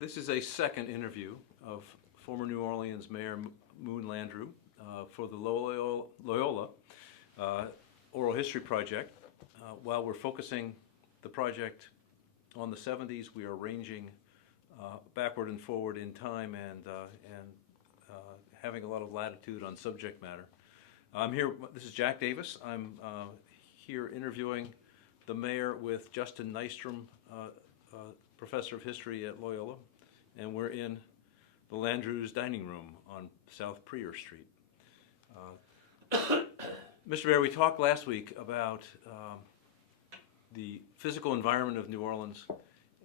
This is a second interview of former New Orleans Mayor Moon Landrieu for the Loyola Oral History Project. While we're focusing the project on the 70s, we are ranging backward and forward in time and having a lot of latitude on subject matter. I'm here, this is Jack Davis. I'm here interviewing the mayor with Justin Nystrom, professor of history at Loyola, and we're in the Landrieu's dining room on South Prior Street. Mr. Mayor, we talked last week about the physical environment of New Orleans,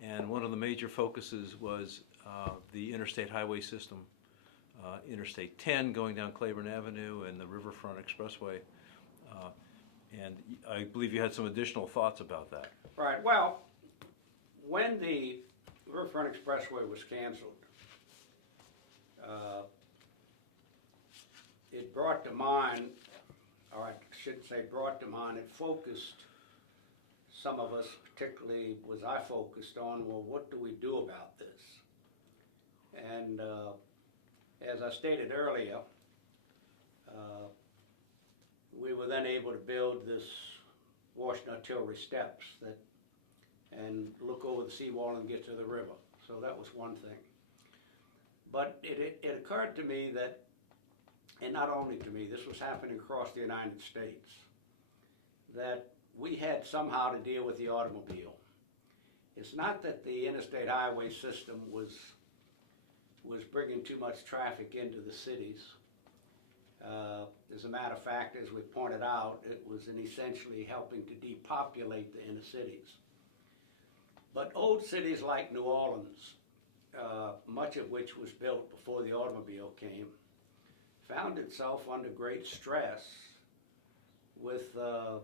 and one of the major focuses was the interstate highway system, Interstate 10 going down Claiborne Avenue and the Riverfront Expressway. And I believe you had some additional thoughts about that. Right. Well, when the Riverfront Expressway was canceled, it brought to mind, or I should say brought to mind, it focused some of us, particularly was I focused on, well, what do we do about this? And as I stated earlier, we were then able to build this Washington Artillery steps that and look over the seawall and get to the river. So that was one thing. But it occurred to me that, and not only to me, this was happening across the United States, that we had somehow to deal with the automobile. It's not that the interstate highway system was bringing too much traffic into the cities. As a matter of fact, as we pointed out, it was essentially helping to depopulate the inner cities. But old cities like New Orleans, much of which was built before the automobile came, found itself under great stress with the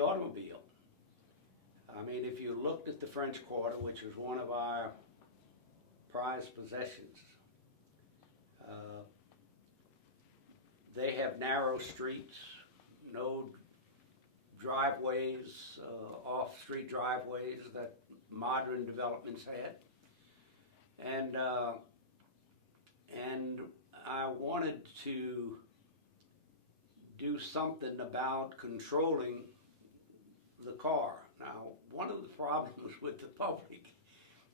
automobile. I mean, if you looked at the French Quarter, which was one of our prized possessions, they have narrow streets, no driveways, off-street driveways that modern developments had. And I wanted to do something about controlling the car. Now, one of the problems with the public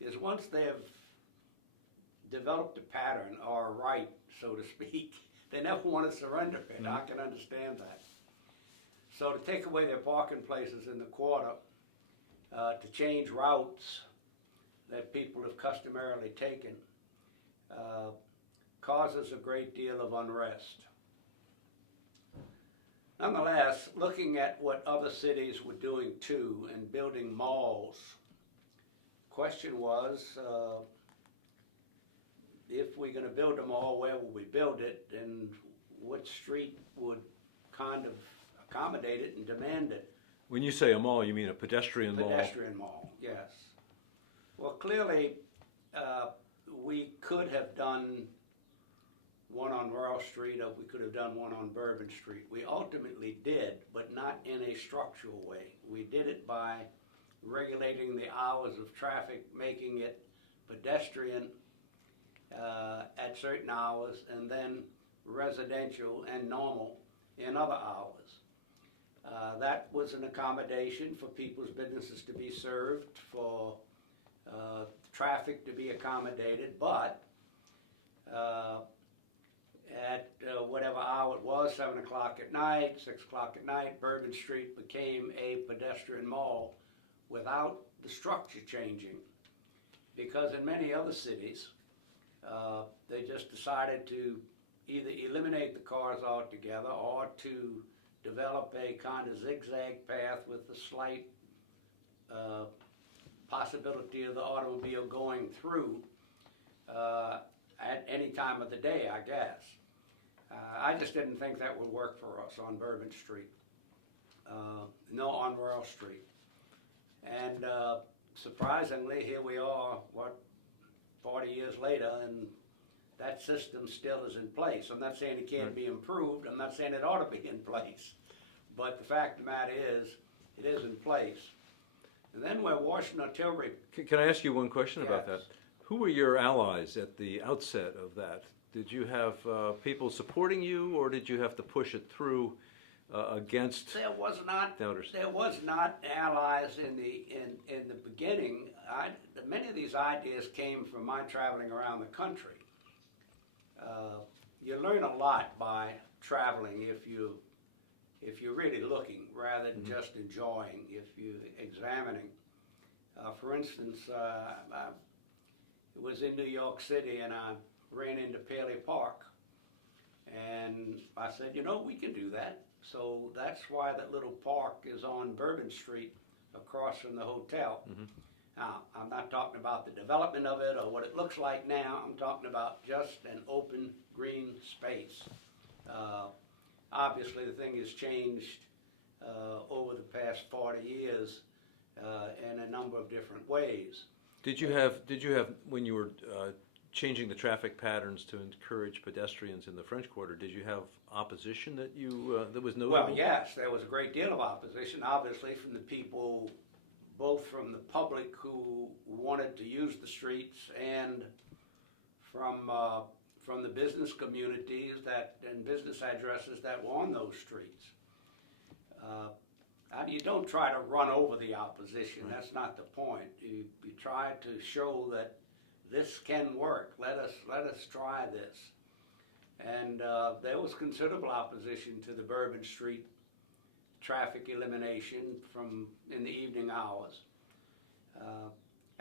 is once they have developed a pattern or a right, so to speak, they never want to surrender it. I can understand that. So to take away their parking places in the quarter, to change routes that people have customarily taken, causes a great deal of unrest. Nonetheless, looking at what other cities were doing too and building malls, the question was, if we're going to build a mall, where will we build it, and what street would kind of accommodate it and demand it? When you say a mall, you mean a pedestrian mall? Pedestrian mall, yes. Well, clearly, we could have done one on Royal Street, or we could have done one on Bourbon Street. We ultimately did, but not in a structural way. We did it by regulating the hours of traffic, making it pedestrian at certain hours, and then residential and normal in other hours. That was an accommodation for people's businesses to be served, for traffic to be accommodated, but at whatever hour it was, 7 o'clock at night, 6 o'clock at night, Bourbon Street became a pedestrian mall without the structure changing. Because in many other cities, they just decided to either eliminate the cars altogether or to develop a kind of zigzag path with a slight possibility of the automobile going through at any time of the day, I guess. I just didn't think that would work for us on Bourbon Street, no, on Royal Street. And surprisingly, here we are, 40 years later, and that system still is in place. I'm not saying it can't be improved. I'm not saying it ought to be in place. But the fact of the matter is, it is in place. And then where Washington Artillery... Can I ask you one question about that? Who were your allies at the outset of that? Did you have people supporting you, or did you have to push it through against There was not doubters? there was not allies in the beginning. Many of these ideas came from my traveling around the country. You learn a lot by traveling if you're really looking rather than just enjoying. If you're examining, for instance, I was in New York City and I ran into Paley Park, and I said, you know, we can do that. So that's why that little park is on Bourbon Street across from the hotel. Now, I'm not talking about the development of it or what it looks like now. I'm talking about just an open green space. Obviously, the thing has changed over the past 40 years in a number of different ways. Did you have when you were changing the traffic patterns to encourage pedestrians in the French Quarter? Did you have opposition that that was notable? Well, yes, there was a great deal of opposition, obviously, from the people, both from the public who wanted to use the streets and from the business communities and business addresses that were on those streets. You don't try to run over the opposition. Right. That's not the point. You try to show that this can work. Let us try this. And there was considerable opposition to the Bourbon Street traffic elimination in the evening hours.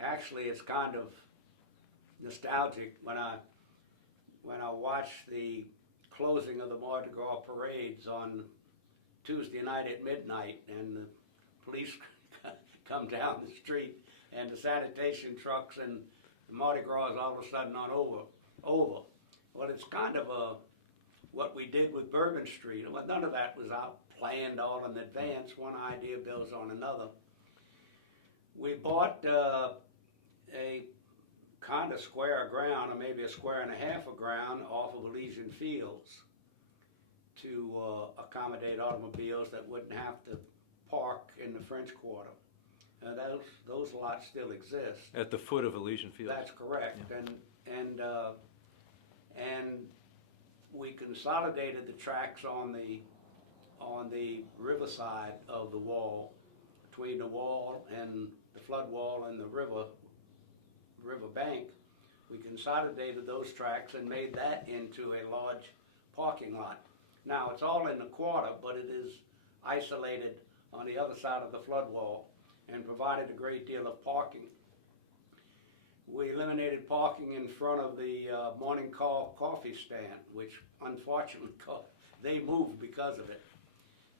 Actually, it's kind of nostalgic when I watch the closing of the Mardi Gras parades on Tuesday night at midnight, and the police come down the street, and the sanitation trucks and the Mardi Gras is all of a sudden on over. Well, it's kind of what we did with Bourbon Street. None of that was out planned all in advance. One idea builds on another. We bought a kind of square of ground, or maybe a square and a half of ground, off of Elysian Fields to accommodate automobiles that wouldn't have to park in the French Quarter. Those lots still exist. At the foot of Elysian Fields. That's correct. Yeah. And we consolidated the tracks on the riverside of the wall, between the wall and the flood wall and the river bank. We consolidated those tracks and made that into a large parking lot. Now, it's all in the quarter, but it is isolated on the other side of the flood wall and provided a great deal of parking. We eliminated parking in front of the Morning Call coffee stand, which unfortunately they moved because of it.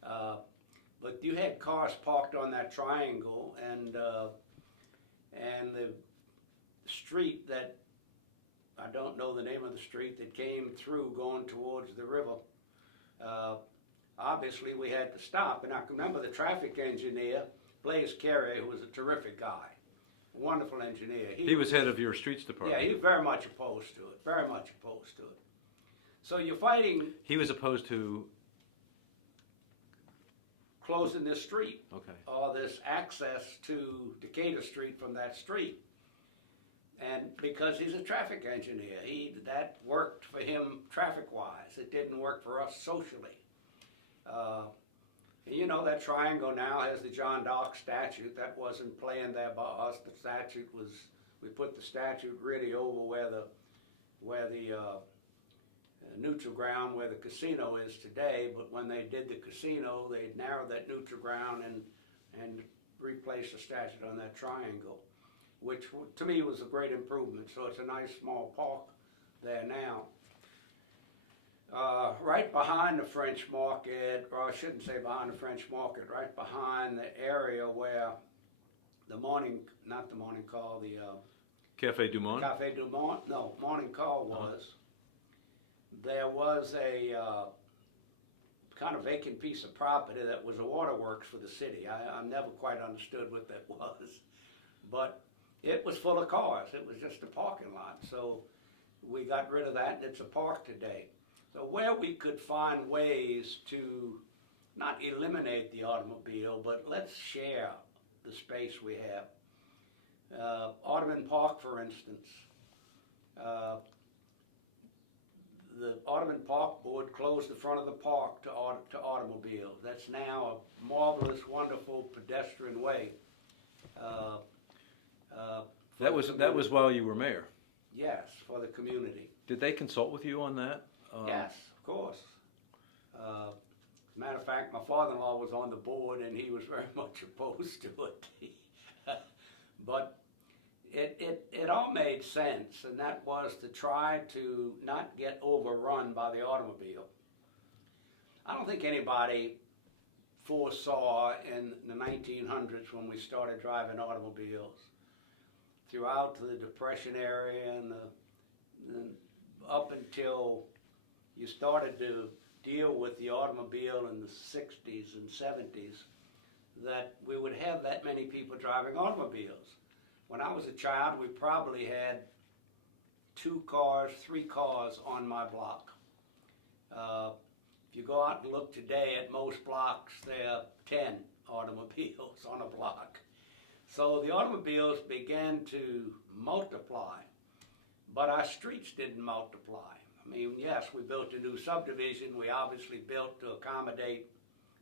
But you had cars parked on that triangle, and the street that, I don't know the name of the street, that came through going towards the river, obviously we had to stop. And I can remember the traffic engineer, Blaze Carrier, who was a terrific guy, a wonderful engineer. He was head of your streets department. Yeah, he was very much opposed to it, very much opposed to it. So you're fighting... He was opposed to... closing this street. Okay. Or this access to Decatur Street from that street. And because he's a traffic engineer, that worked for him traffic-wise. It didn't work for us socially. You know, that triangle now has the John Dark statute. That wasn't planned there by us. The statute was, we put the statute really over where the neutral ground, where the casino is today. But when they did the casino, they narrowed that neutral ground and replaced the statute on that triangle, which to me was a great improvement. So it's a nice small park there now. Right behind the French Market, or I shouldn't say behind the French Market, right behind the area where the Morning Call, the Café Dupont? Café Dupont, no, Morning Call was. There was a kind of vacant piece of property that was a waterworks for the city. I never quite understood what that was, but it was full of cars. It was just a parking lot. So we got rid of that, and it's a park today. So where we could find ways to not eliminate the automobile, but let's share the space we have. Audubon Park, for instance, Uh, the Audubon Park Board closed the front of the park to automobiles. That's now a marvelous, wonderful pedestrian way. That was while you were mayor. Yes, for the community. Did they consult with you on that? Yes, of course. As a matter of fact, my father-in-law was on the board and he was very much opposed to it. But it all made sense, and that was to try to not get overrun by the automobile. I don't think anybody foresaw in the 1900s when we started driving automobiles throughout the Depression area and up until you started to deal with the automobile in the 60s and 70s, that we would have that many people driving automobiles. When I was a child, we probably had 2 cars, 3 cars on my block. If you go out and look today at most blocks, there are 10 automobiles on a block. So the automobiles began to multiply, but our streets didn't multiply. I mean, yes, we built a new subdivision. We obviously built to accommodate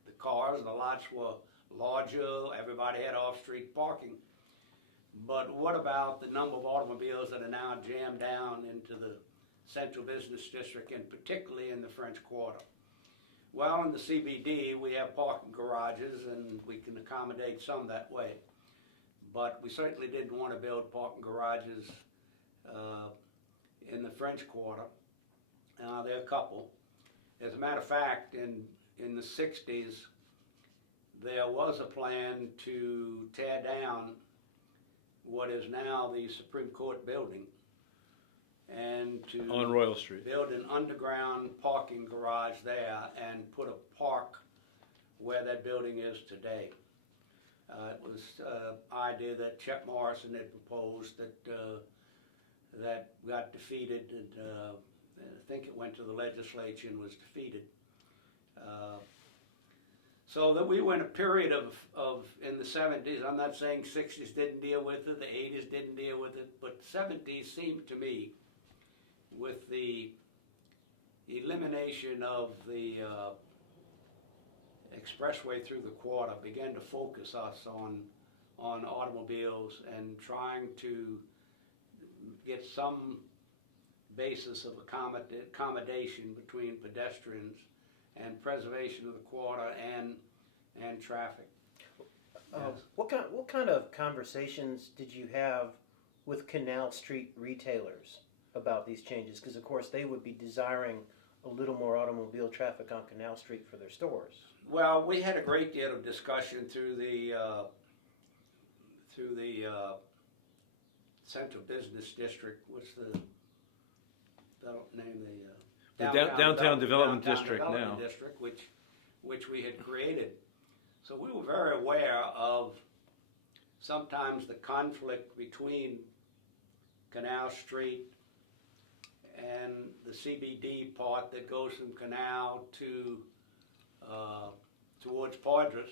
the cars. The lots were larger. Everybody had off-street parking. But what about the number of automobiles that are now jammed down into the central business district, and particularly in the French Quarter? Well, in the CBD, we have parking garages, and we can accommodate some that way. But we certainly didn't want to build parking garages in the French Quarter. There are a couple. As a matter of fact, in the 60s, there was a plan to tear down what is now the Supreme Court building and to on Royal Street. Build an underground parking garage there and put a park where that building is today. It was an idea that Chet Morrison had proposed that got defeated, and I think it went to the legislature and was defeated. So that we went a period of in the 70s, I'm not saying 60s didn't deal with it, the 80s didn't deal with it, but 70s seemed to me, with the elimination of the expressway through the quarter, began to focus us on automobiles and trying to get some basis of accommodation between pedestrians and preservation of the quarter and traffic. Yes. What kind of conversations did you have with Canal Street retailers about these changes? Because of course they would be desiring a little more automobile traffic on Canal Street for their stores. Well, we had a great deal of discussion through the Central Business District. What's the name? Downtown Development District now. District, which we had created. So we were very aware of sometimes the conflict between Canal Street and the CBD part that goes from Canal to towards Padres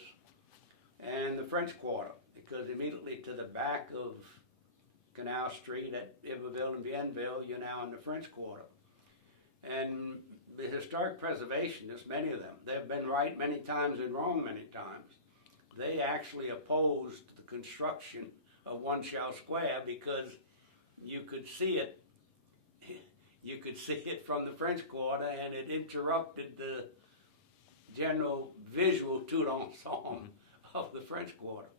and the French Quarter, because immediately to the back of Canal Street at Iberville and Bienville, you're now in the French Quarter. And the historic preservationists, many of them, they've been right many times and wrong many times. They actually opposed the construction of One Shell Square because you could see it from the French Quarter, and it interrupted the general visual tout ensemble of the French Quarter.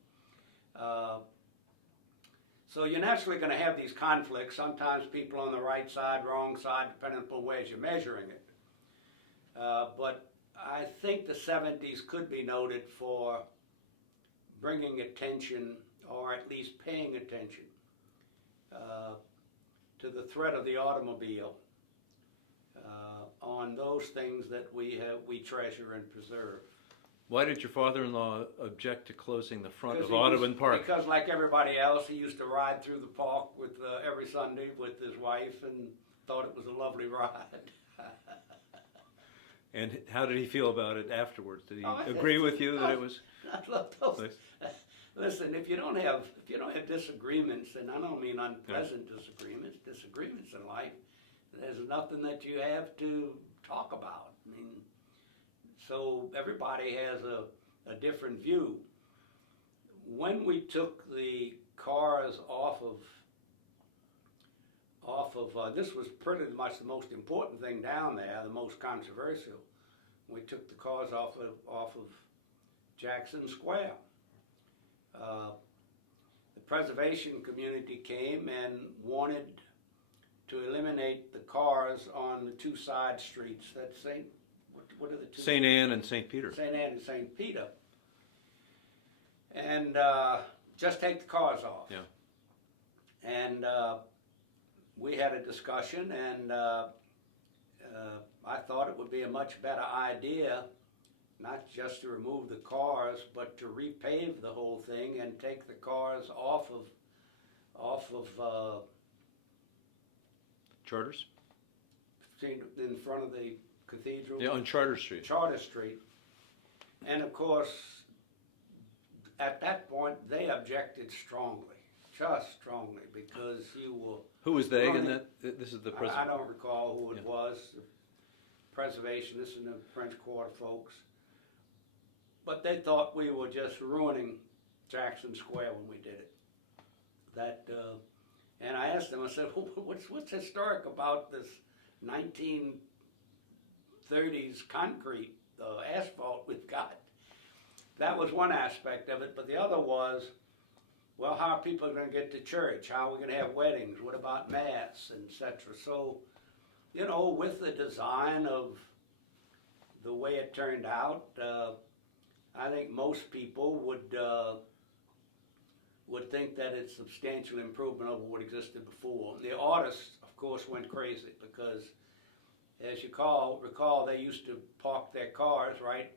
So you're naturally going to have these conflicts, sometimes people on the right side, wrong side, depending upon ways you're measuring it. But I think the 70s could be noted for bringing attention, or at least paying attention, to the threat of the automobile on those things that we treasure and preserve. Why did your father-in-law object to closing the front of Audubon Park? Because like everybody else, he used to ride through the park with every Sunday with his wife and thought it was a lovely ride. And how did he feel about it afterwards? Did he agree with you that it was? I love those. Listen, if you don't have disagreements, and I don't mean unpleasant disagreements in life, there's nothing that you have to talk about. I mean, so everybody has a different view. When we took the cars off of this was pretty much the most important thing down there, the most controversial. We took the cars off of Jackson Square. The preservation community came and wanted to eliminate the cars on the two side streets. That's what are the two? St. Anne and St. Peter. St. Anne and St. Peter. And just take the cars off. Yeah. And we had a discussion, and I thought it would be a much better idea not just to remove the cars, but to repave the whole thing and take the cars off of Charters? in front of the cathedral. Yeah, on Charter Street. Charter Street. And of course, at that point, they objected strongly, just strongly, because you were... Who was they running, in that? This is the I president. don't recall who it Yeah. was, the preservationists and the French Quarter folks. But they thought we were just ruining Jackson Square when we did it. And I asked them, I said, well, what's historic about this 1930s concrete, asphalt we've got? That was one aspect of it, but the other was, well, how are people going to get to church? How are we going to have weddings? What about mass, etc.? So, you know, with the design of the way it turned out, I think most people would think that it's substantial improvement over what existed before. The artists, of course, went crazy because, as you recall, they used to park their cars right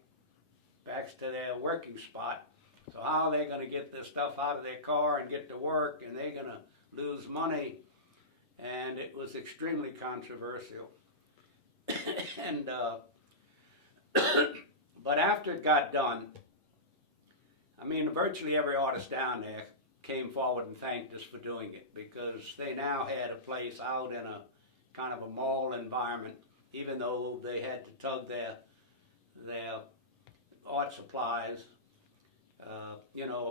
back to their working spot. So how are they going to get this stuff out of their car and get to work, and they're going to lose money? And it was extremely controversial. And but after it got done, I mean, virtually every artist down there came forward and thanked us for doing it, because they now had a place out in a kind of a mall environment, even though they had to tug their art supplies, a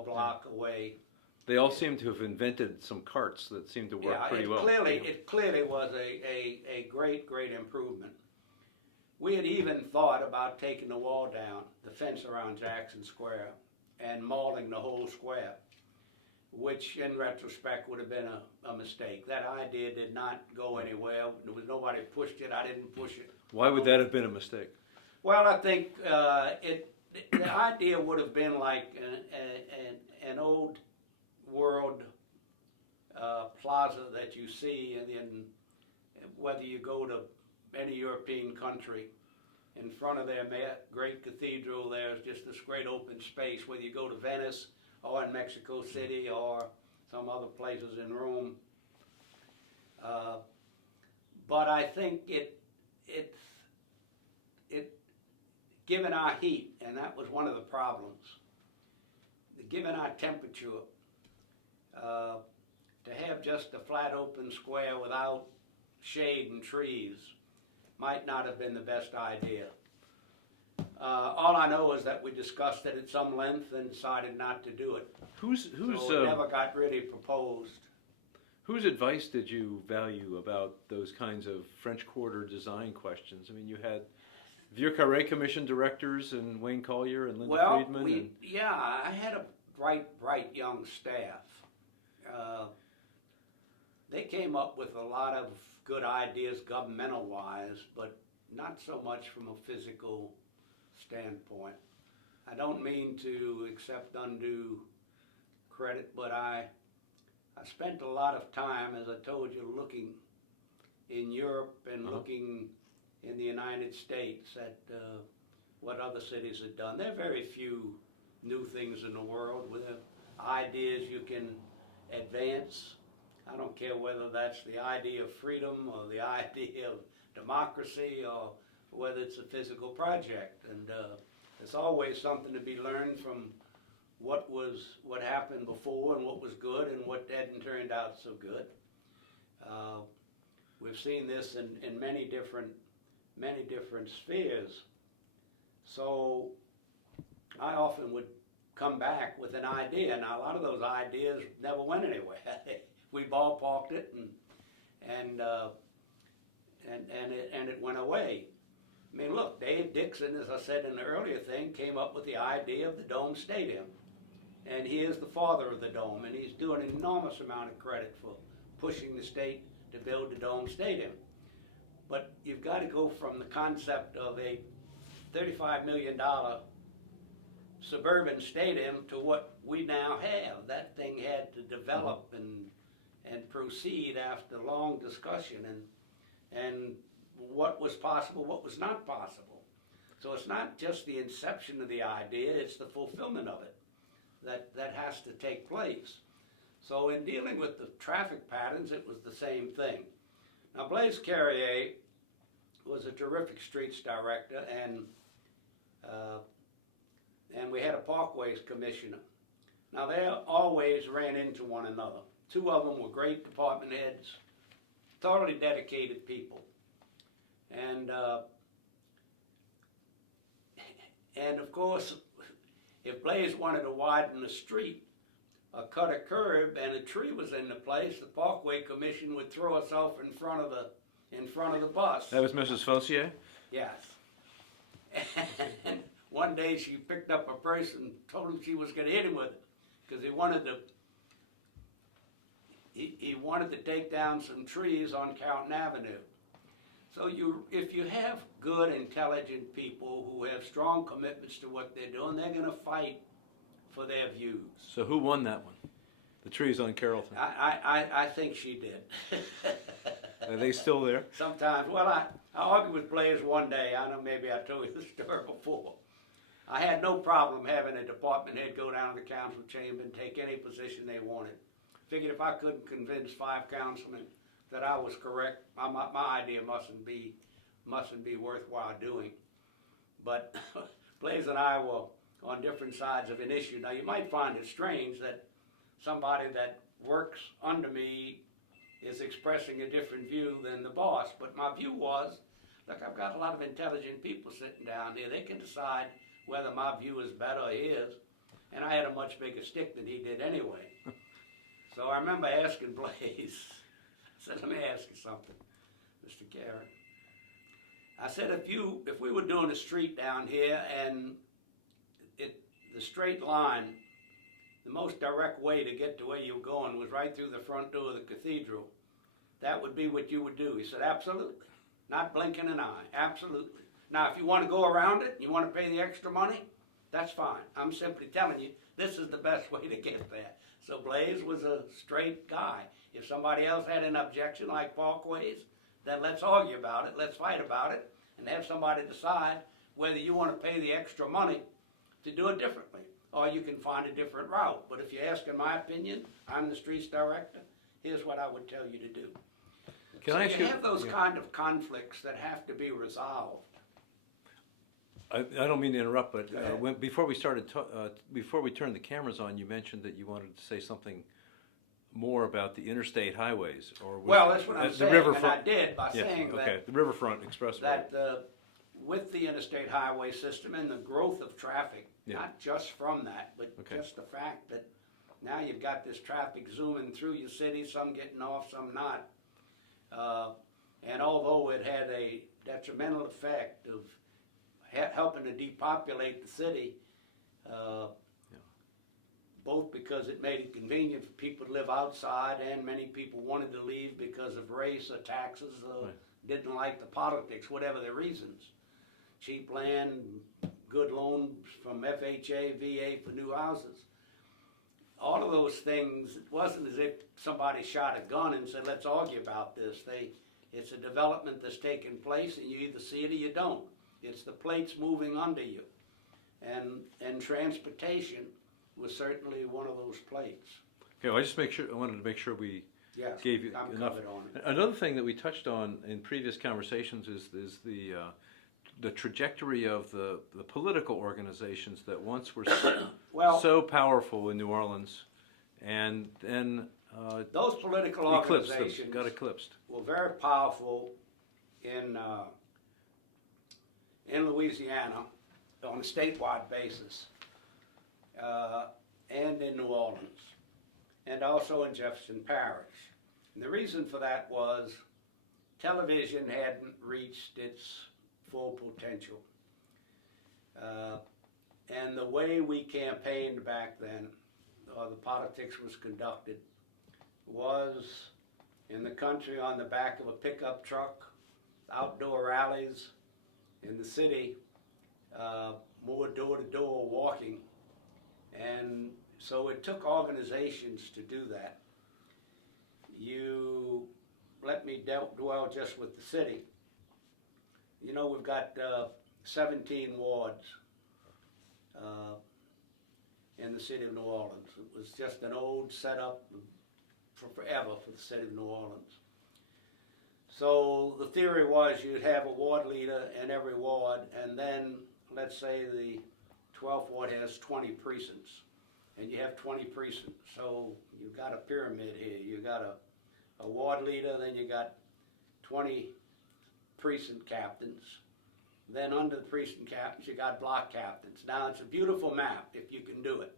block away. They all seem to have invented some carts that seem to work pretty well. It clearly was a great improvement. We had even thought about taking the wall down, the fence around Jackson Square, and mauling the whole square, which in retrospect would have been a mistake. That idea did not go anywhere. There was nobody pushed it. I didn't push it. Why would that have been a mistake? Well, I think the idea would have been like an old world plaza that you see in whether you go to any European country. In front of their great cathedral, there's just this great open space, whether you go to Venice or in Mexico City or some other places in Rome. But I think it's given our heat, and that was one of the problems, given our temperature, to have just a flat open square without shade and trees might not have been the best idea. All I know is that we discussed it at some length and decided not to do it. So it never got really proposed. Whose advice did you value about those kinds of French Quarter design questions? I mean, you had Vieux Carré Commission directors and Wayne Collier and Linda Friedman. I had a bright young staff. They came up with a lot of good ideas governmental-wise, but not so much from a physical standpoint. I don't mean to accept undue credit, but I spent a lot of time, as I told you, looking in Europe and looking in the United States at what other cities had done. There are very few new things in the world with ideas you can advance. I don't care whether that's the idea of freedom or the idea of democracy or whether it's a physical project. And there's always something to be learned from what happened before and what was good and what hadn't turned out so good. We've seen this in many different spheres. So I often would come back with an idea. Now a lot of those ideas never went anywhere. We ballparked it and it went away. I mean, look, Dave Dixon, as I said in the earlier thing, came up with the idea of the Dome Stadium. And he is the father of the Dome, and he's doing an enormous amount of credit for pushing the state to build the Dome Stadium. But you've got to go from the concept of a $35 million suburban stadium to what we now have. That thing had to develop and proceed after long discussion and what was possible, what was not possible. So it's not just the inception of the idea, it's the fulfillment of it that has to take place. So in dealing with the traffic patterns, it was the same thing. Now Blaise Carrier was a terrific streets director, and we had a parkways commissioner. Now they always ran into one another. Two of them were great department heads, thoroughly dedicated people. And of course, if Blaise wanted to widen the street or cut a curb and a tree was in the place, the Parkway Commission would throw herself in front of the bus. That was Mrs. Fossier? Yes. And one day she picked up a purse and told him she was going to hit him with it because he wanted to take down some trees on Carlton Avenue. So if you have good, intelligent people who have strong commitments to what they're doing, they're going to fight for their views. So who won that one? The trees on Carrollton. I think she did. Are they still there? Sometimes. Well, I argued with Blaise one day. I know maybe I told you the story before. I had no problem having a department head go down to the council chamber and take any position they wanted. Figured if I couldn't convince 5 councilmen that I was correct, my idea mustn't be worthwhile doing. But Blaise and I were on different sides of an issue. Now you might find it strange that somebody that works under me is expressing a different view than the boss, but my view was, look, I've got a lot of intelligent people sitting down here. They can decide whether my view is better or his, and I had a much bigger stick than he did anyway. So I remember asking Blaise, I said, let me ask you something, Mr. Karen. I said, if we were doing a street down here and the straight line, the most direct way to get to where you were going was right through the front door of the cathedral, that would be what you would do. He said, absolutely. Not blinking an eye, absolutely. Now, if you want to go around it, you want to pay the extra money, that's fine. I'm simply telling you, this is the best way to get there. So Blaise was a straight guy. If somebody else had an objection like Parkways, then let's argue about it, let's fight about it, and have somebody decide whether you want to pay the extra money to do it differently, or you can find a different route. But if you're asking my opinion, I'm the streets director, here's what I would tell you to do. Can so I ask you have those kind of conflicts that have to be resolved. I don't mean to interrupt, but before we turned the cameras on, you mentioned that you wanted to say something more about the interstate highways, or well, that's what I'm saying, riverfront. And I did by saying that the riverfront expressway. That with the interstate highway system and the growth of traffic, not just from that, but just the fact that now you've got this traffic zooming through your city, some getting off, some not. And although it had a detrimental effect of helping to depopulate the city, both because it made it convenient for people to live outside and many people wanted to leave because of race or taxes or didn't like the politics, whatever their reasons. Cheap land, good loans from FHA, VA for new houses. All of those things, it wasn't as if somebody shot a gun and said, let's argue about this. It's a development that's taking place and you either see it or you don't. It's the plates moving under you. And transportation was certainly one of those plates. Okay, well, I wanted to make sure we gave you I'm enough. covered on it. Another thing that we touched on in previous conversations is the the trajectory of the political organizations that once were Well, so powerful in New Orleans, and then those political organizations got eclipsed. were very powerful in Louisiana on a statewide basis, and in New Orleans, and also in Jefferson Parish. And the reason for that was television hadn't reached its full potential. And the way we campaigned back then, or the politics was conducted, was in the country on the back of a pickup truck, outdoor rallies, in the city, more door-to-door walking. And so it took organizations to do that. You let me dwell just with the city. You know, we've got 17 wards in the city of New Orleans. It was just an old setup for forever for the city of New Orleans. So the theory was you'd have a ward leader in every ward, and then let's say the 12th ward has 20 precincts, and you have 20 precincts. So you've got a pyramid here. You got a ward leader, then you got 20 precinct captains. Then under the precinct captains, you got block captains. Now, it's a beautiful map if you can do it.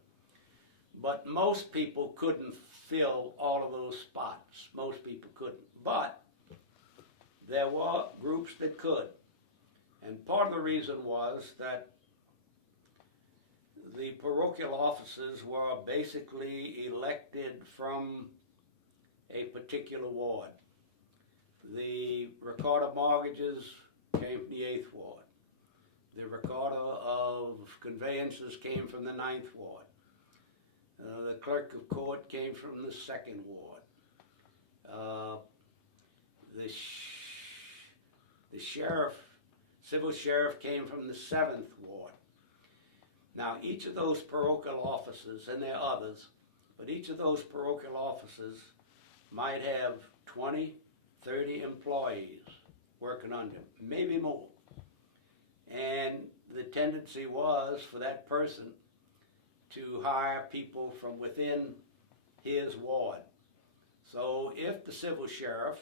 But most people couldn't fill all of those spots. Most people couldn't. But there were groups that could. And part of the reason was that the parochial officers were basically elected from a particular ward. The recorder of mortgages came from the 8th ward. The recorder of conveyances came from the 9th ward. The clerk of court came from the 2nd ward. The sheriff, civil sheriff, came from the 7th ward. Now, each of those parochial officers, and there are others, but each of those parochial officers might have 20, 30 employees working under him, maybe more. And the tendency was for that person to hire people from within his ward. So if the civil sheriff,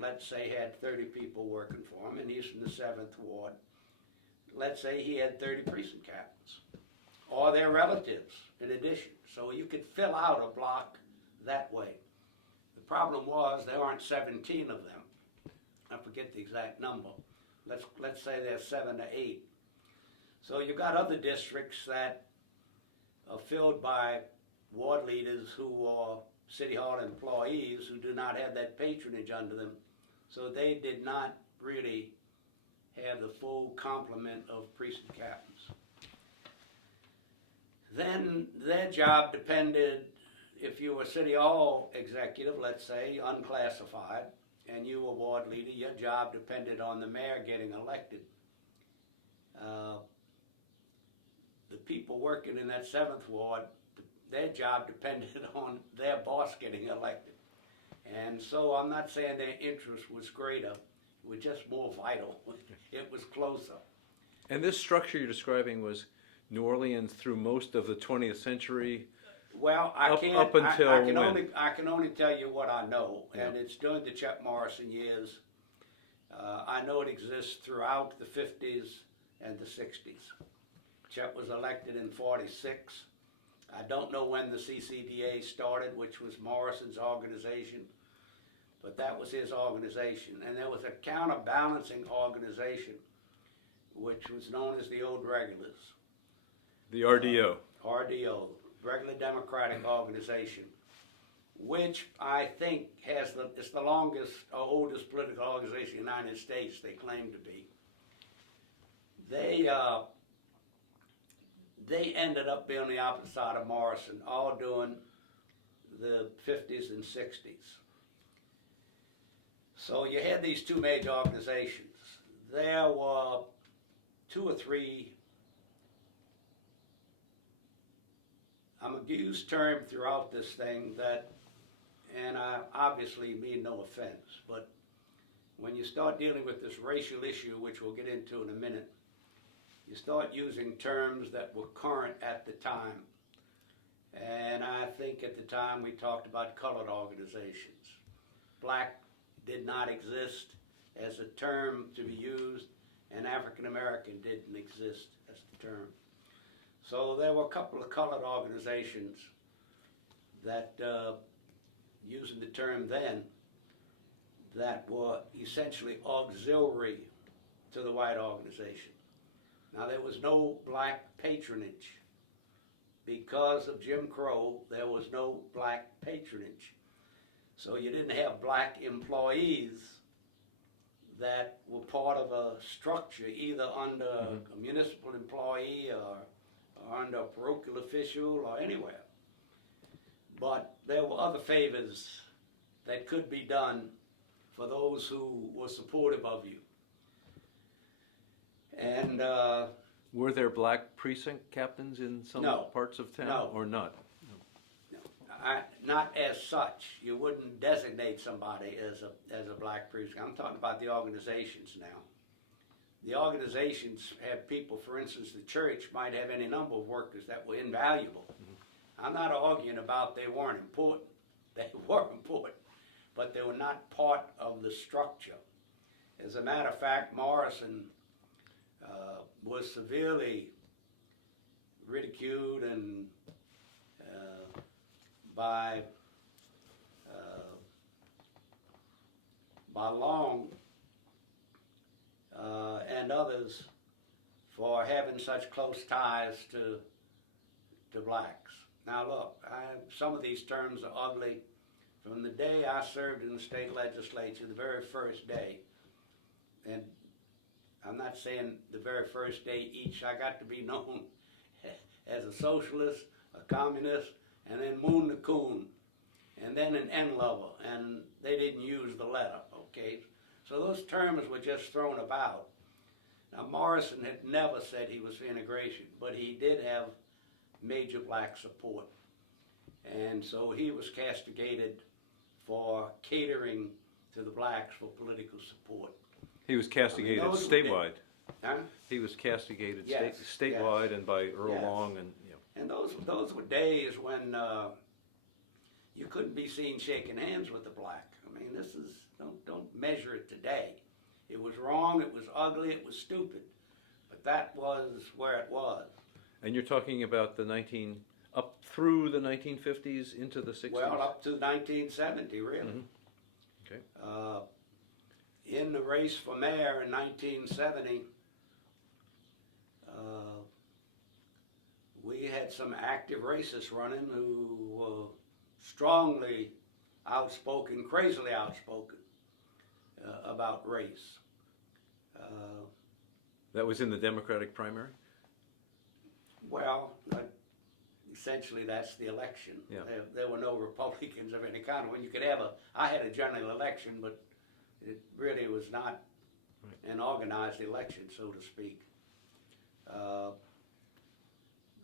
let's say, had 30 people working for him, and he's from the 7th ward, let's say he had 30 precinct captains, or their relatives in addition. So you could fill out a block that way. The problem was there aren't 17 of them. I forget the exact number. Let's say there's 7 to 8. So you've got other districts that are filled by ward leaders who are City Hall employees who do not have that patronage under them. So they did not really have the full complement of precinct captains. Then their job depended, if you were City Hall executive, let's say, unclassified, and you were ward leader, your job depended on the mayor getting elected. The people working in that 7th ward, their job depended on their boss getting elected. And so I'm not saying their interest was greater, it was just more vital. It was closer. And this structure you're describing was New Orleans through most of the 20th century. Well, I Up can't. until I can when? I can only tell you what I know, Yeah. and it's during the Chuck Morrison years. I know it exists throughout the 50s and the 60s. Chuck was elected in '46. I don't know when the CCDA started, which was Morrison's organization, but that was his organization. And there was a counterbalancing organization, which was known as the Old Regulars. The RDO. RDO, Regular Democratic Organization, which I think it's the longest or oldest political organization in the United States, they claim to be. They ended up being on the opposite side of Morrison, all during the 50s and 60s. So you had these two major organizations. There were 2 or 3, I'm going to use term throughout this thing that, and I obviously mean no offense, but when you start dealing with this racial issue, which we'll get into in a minute, you start using terms that were current at the time. And I think at the time we talked about colored organizations. Black did not exist as a term to be used, and African American didn't exist as the term. So there were a couple of colored organizations that, using the term then, that were essentially auxiliary to the white organization. Now there was no black patronage. Because of Jim Crow, there was no black patronage. So you didn't have black employees that were part of a structure, either under a municipal employee or under a parochial official or anywhere. But there were other favors that could be done for those who were supportive of you. And Were there black precinct captains in some No. parts of town, No. or not? not as such. You wouldn't designate somebody as a black precinct. I'm talking about the organizations now. The organizations have people, for instance, the church might have any number of workers that were invaluable. I'm not arguing about they weren't important. They were important, but they were not part of the structure. As a matter of fact, Morrison was severely ridiculed and by Long and others for having such close ties to blacks. Now look, some of these terms are ugly. From the day I served in the state legislature, the very first day, and I'm not saying the very first day each, I got to be known as a socialist, a communist, and then Moon the Coon, and then an N-lover, and they didn't use the letter, okay? So those terms were just thrown about. Now Morrison had never said he was for integration, but he did have major black support. And so he was castigated for catering to the blacks for political support. He was castigated those who statewide. Huh? He was castigated Yes, statewide and by Earl yes. Long and And those were days when you couldn't be seen shaking hands with the black. I mean, this is, don't measure it today. It was wrong, it was ugly, it was stupid. But that was where it was. And you're talking about up through the 1950s into the 60s? Well, up to 1970, really. Mm-hmm. Okay. In the race for mayor in 1970, we had some active racists running who were strongly outspoken, crazily outspoken about race. That was in the Democratic primary? Well, essentially that's the election. Yeah. There were no Republicans of any kind. When you could have I had a general election, but it really was not an organized election, so to speak.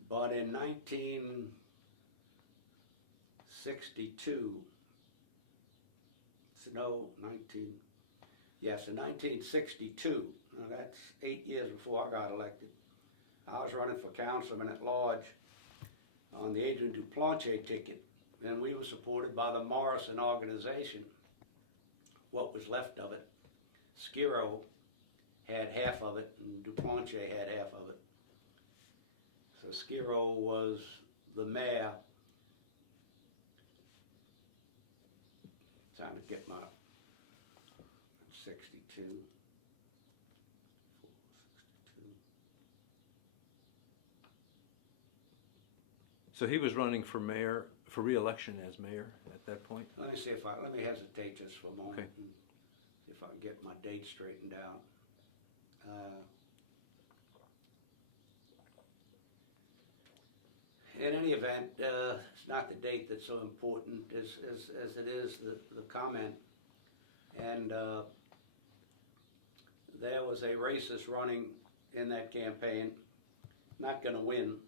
But in 1962, in 1962, now that's 8 years before I got elected, I was running for councilman at large on the Adrian Dupont ticket, and we were supported by the Morrison organization, what was left of it. Skiro had half of it, and Dupont had half of it. So Skiro was the mayor. Time to get my 62. So he was running for mayor, for re-election as mayor at that point? Let me hesitate just for a moment Okay. and see if I can get my date straightened out. In any event, it's not the date that's so important as it is the comment. And there was a racist running in that campaign, not going to win,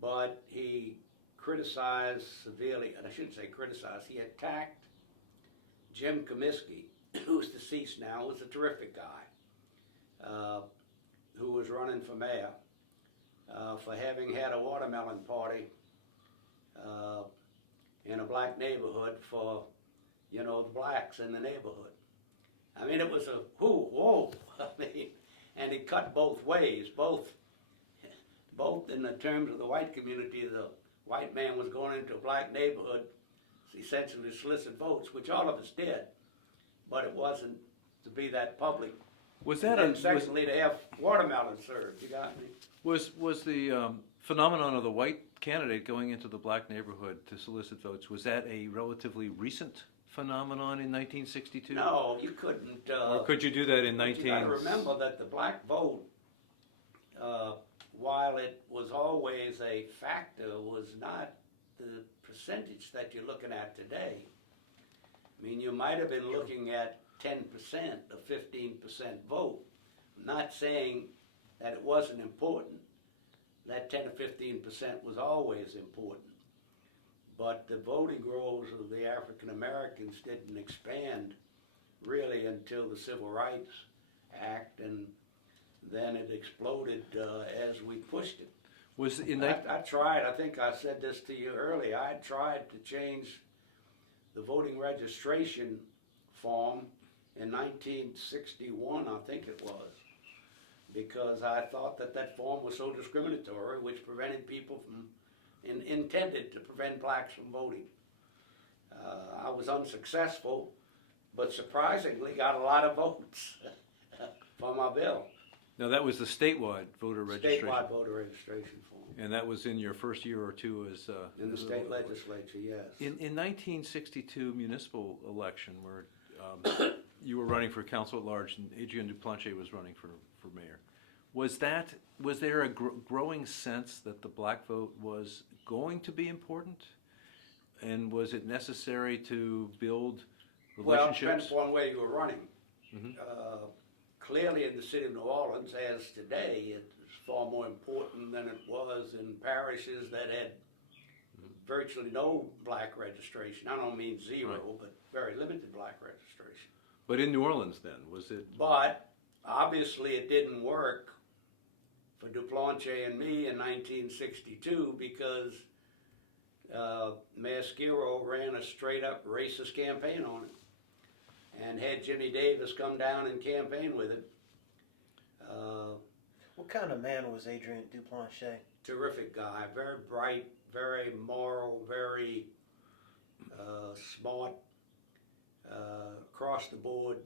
but he criticized severely, and I shouldn't say criticized, he attacked Jim Comiskey who's deceased now, was a terrific guy, who was running for mayor, for having had a watermelon party in a black neighborhood for, the blacks in the neighborhood. I mean, it was a whoa, I mean, and it cut both ways, both in the terms of the white community. The white man was going into a black neighborhood, essentially to solicit votes, which all of us did, but it wasn't to be that public. Was that and secondly, to have watermelon served, you got me? Was the phenomenon of the white candidate going into the black neighborhood to solicit votes, was that a relatively recent phenomenon in 1962? No, you couldn't. Or could you do that in 19... You got to remember that the black vote, while it was always a factor, was not the percentage that you're looking at today. I mean, you might have been looking at 10% or 15% vote. I'm not saying that it wasn't important. That 10 or 15% was always important. But the voting rolls of the African Americans didn't expand really until the Civil Rights Act, and then it exploded as we pushed it. Was in I tried, I think I said this to you earlier, I tried to change the voting registration form in 1961, I think it was, because I thought that form was so discriminatory, which prevented people from, intended to prevent blacks from voting. I was unsuccessful, but surprisingly got a lot of votes for my bill. Now that was the statewide voter registration. Statewide voter registration form. And that was in your first year or two as... in the state legislature, yes. In 1962 municipal election, where you were running for council at large and Adrian Dupont was running for mayor, was there a growing sense that the black vote was going to be important? And was it necessary to build relationships? Well, it depends upon where you were running. Mm-hmm. Clearly in the city of New Orleans, as today, it's far more important than it was in parishes that had virtually no black registration. I don't mean zero, Right. but very limited black registration. But in New Orleans then, was it? But obviously it didn't work for Dupont and me in 1962 because Mayor Skiro ran a straight up racist campaign on it and had Jimmy Davis come down and campaign with him. What kind of man was Adrian Dupont? Terrific guy, very bright, very moral, very smart, across the board.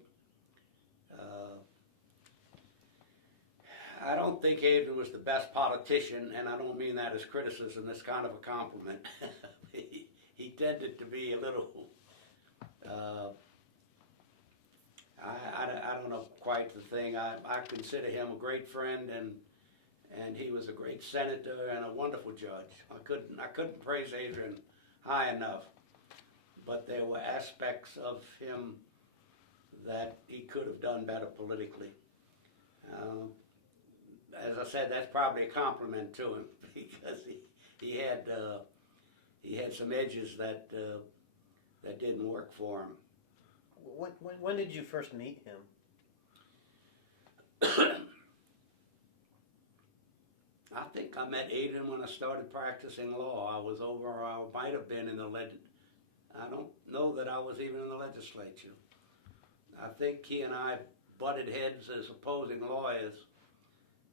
I don't think Adrian was the best politician, and I don't mean that as criticism, it's kind of a compliment. He tended to be a little, I don't know quite the thing. I consider him a great friend, and he was a great senator and a wonderful judge. I couldn't praise Adrian high enough, but there were aspects of him that he could have done better politically. As I said, that's probably a compliment to him because he had some edges that didn't work for him. When did you first meet him? I think I met Adrian when I started practicing law. I might have been in the I don't know that I was even in the legislature. I think he and I butted heads as opposing lawyers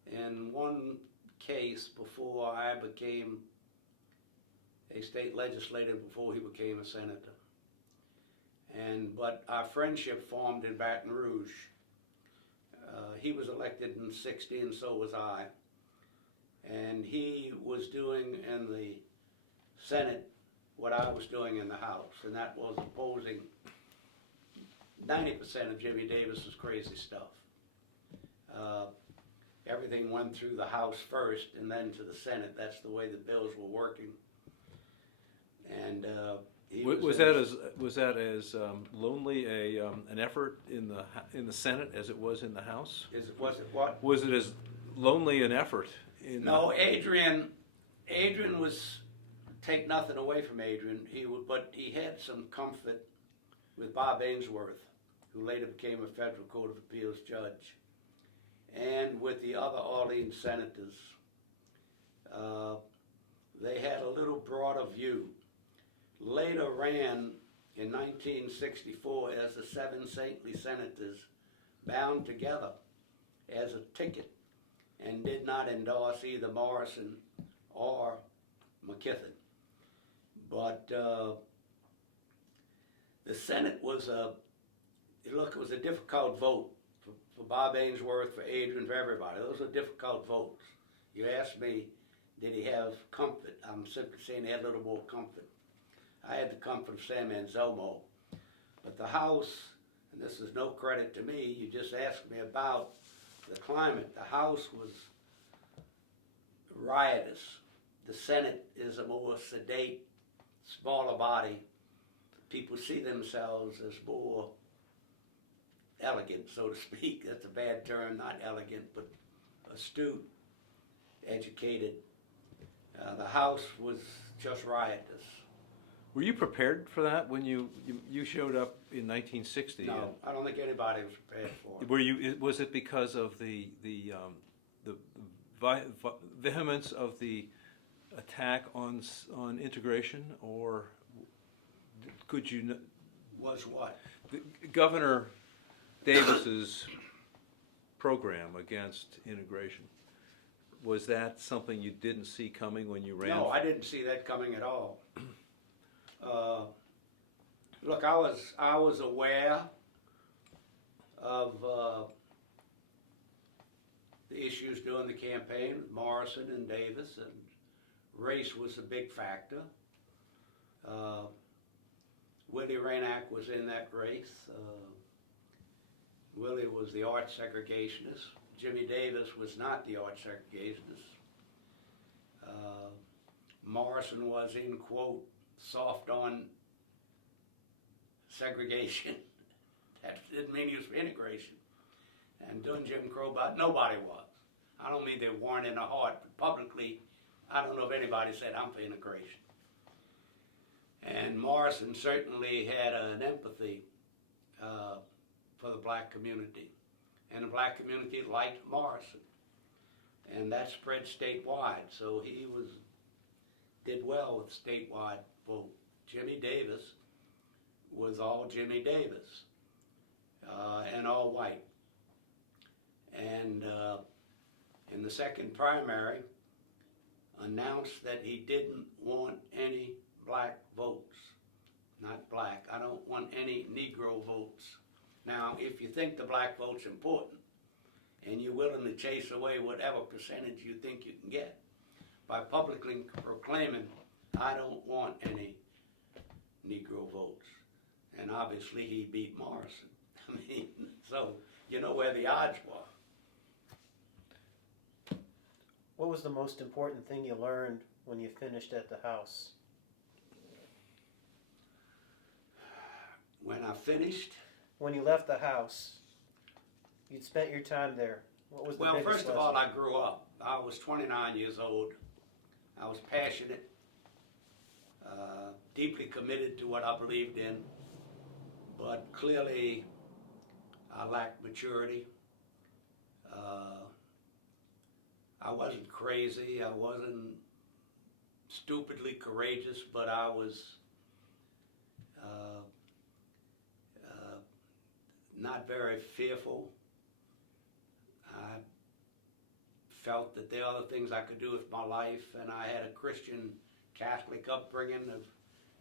in one case before I became a state legislator, before he became a senator. But our friendship formed in Baton Rouge. He was elected in '60 and so was I. And he was doing in the Senate what I was doing in the House, and that was opposing 90% of Jimmy Davis's crazy stuff. Everything went through the House first and then to the Senate. That's the way the bills were working. And was that as lonely an effort in the Senate as it was in the House? Was it what? Was it as lonely an effort? No, Adrian was, take nothing away from Adrian, but he had some comfort with Bob Ainsworth, who later became a federal court of appeals judge, and with the other Orleans senators. They had a little broader view. Later ran in 1964 as the 7 saintly senators bound together as a ticket and did not endorse either Morrison or McKithen. But the Senate was it was a difficult vote for Bob Ainsworth, for Adrian, for everybody. Those were difficult votes. You asked me, did he have comfort? I'm simply saying he had a little more comfort. I had the comfort of Sam Anselmo. But the House, and this is no credit to me, you just asked me about the climate. The House was riotous. The Senate is a more sedate, smaller body. People see themselves as more elegant, so to speak. That's a bad term, not elegant, but astute, educated. The House was just riotous. Were you prepared for that when you showed up in 1960? No, I don't think anybody was prepared for it. Were you? Was it because of the vehemence of the attack on integration, or could you? Was what? Governor Davis's program against integration. Was that something you didn't see coming when you ran? No, I didn't see that coming at all. Look, I was aware of the issues during the campaign with Morrison and Davis, and race was a big factor. Willie Raynack was in that race. Willie was the arch segregationist. Jimmy Davis was not the arch segregationist. Morrison was, in quote, soft on segregation. That didn't mean he was for integration. And doing Jim Crow, but nobody was. I don't mean they weren't in their heart, but publicly, I don't know if anybody said, I'm for integration. And Morrison certainly had an empathy for the black community. And the black community liked Morrison. And that spread statewide, so he did well with statewide vote. Jimmy Davis was all Jimmy Davis, and all white. And in the second primary, announced that he didn't want any black votes. Not black, I don't want any Negro votes. Now, if you think the black vote's important, and you're willing to chase away whatever percentage you think you can get, by publicly proclaiming, I don't want any Negro votes. And obviously he beat Morrison. I mean, so you know where the odds were. What was the most important thing you learned when you finished at the House? When I finished, When you left the House, you'd spent your time there. What was the biggest first of lesson? all, I grew up. I was 29 years old. I was passionate, deeply committed to what I believed in, but clearly I lacked maturity. I wasn't crazy, I wasn't stupidly courageous, but I was not very fearful. I felt that there are other things I could do with my life, and I had a Christian Catholic upbringing of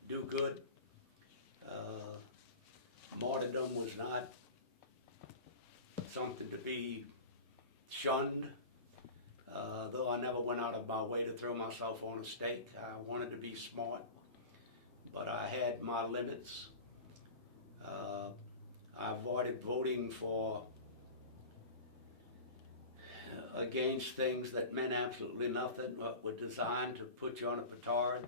do good. Martyrdom was not something to be shunned, though I never went out of my way to throw myself on a stake. I wanted to be smart, but I had my limits. I avoided voting against things that meant absolutely nothing, but were designed to put you on a petard.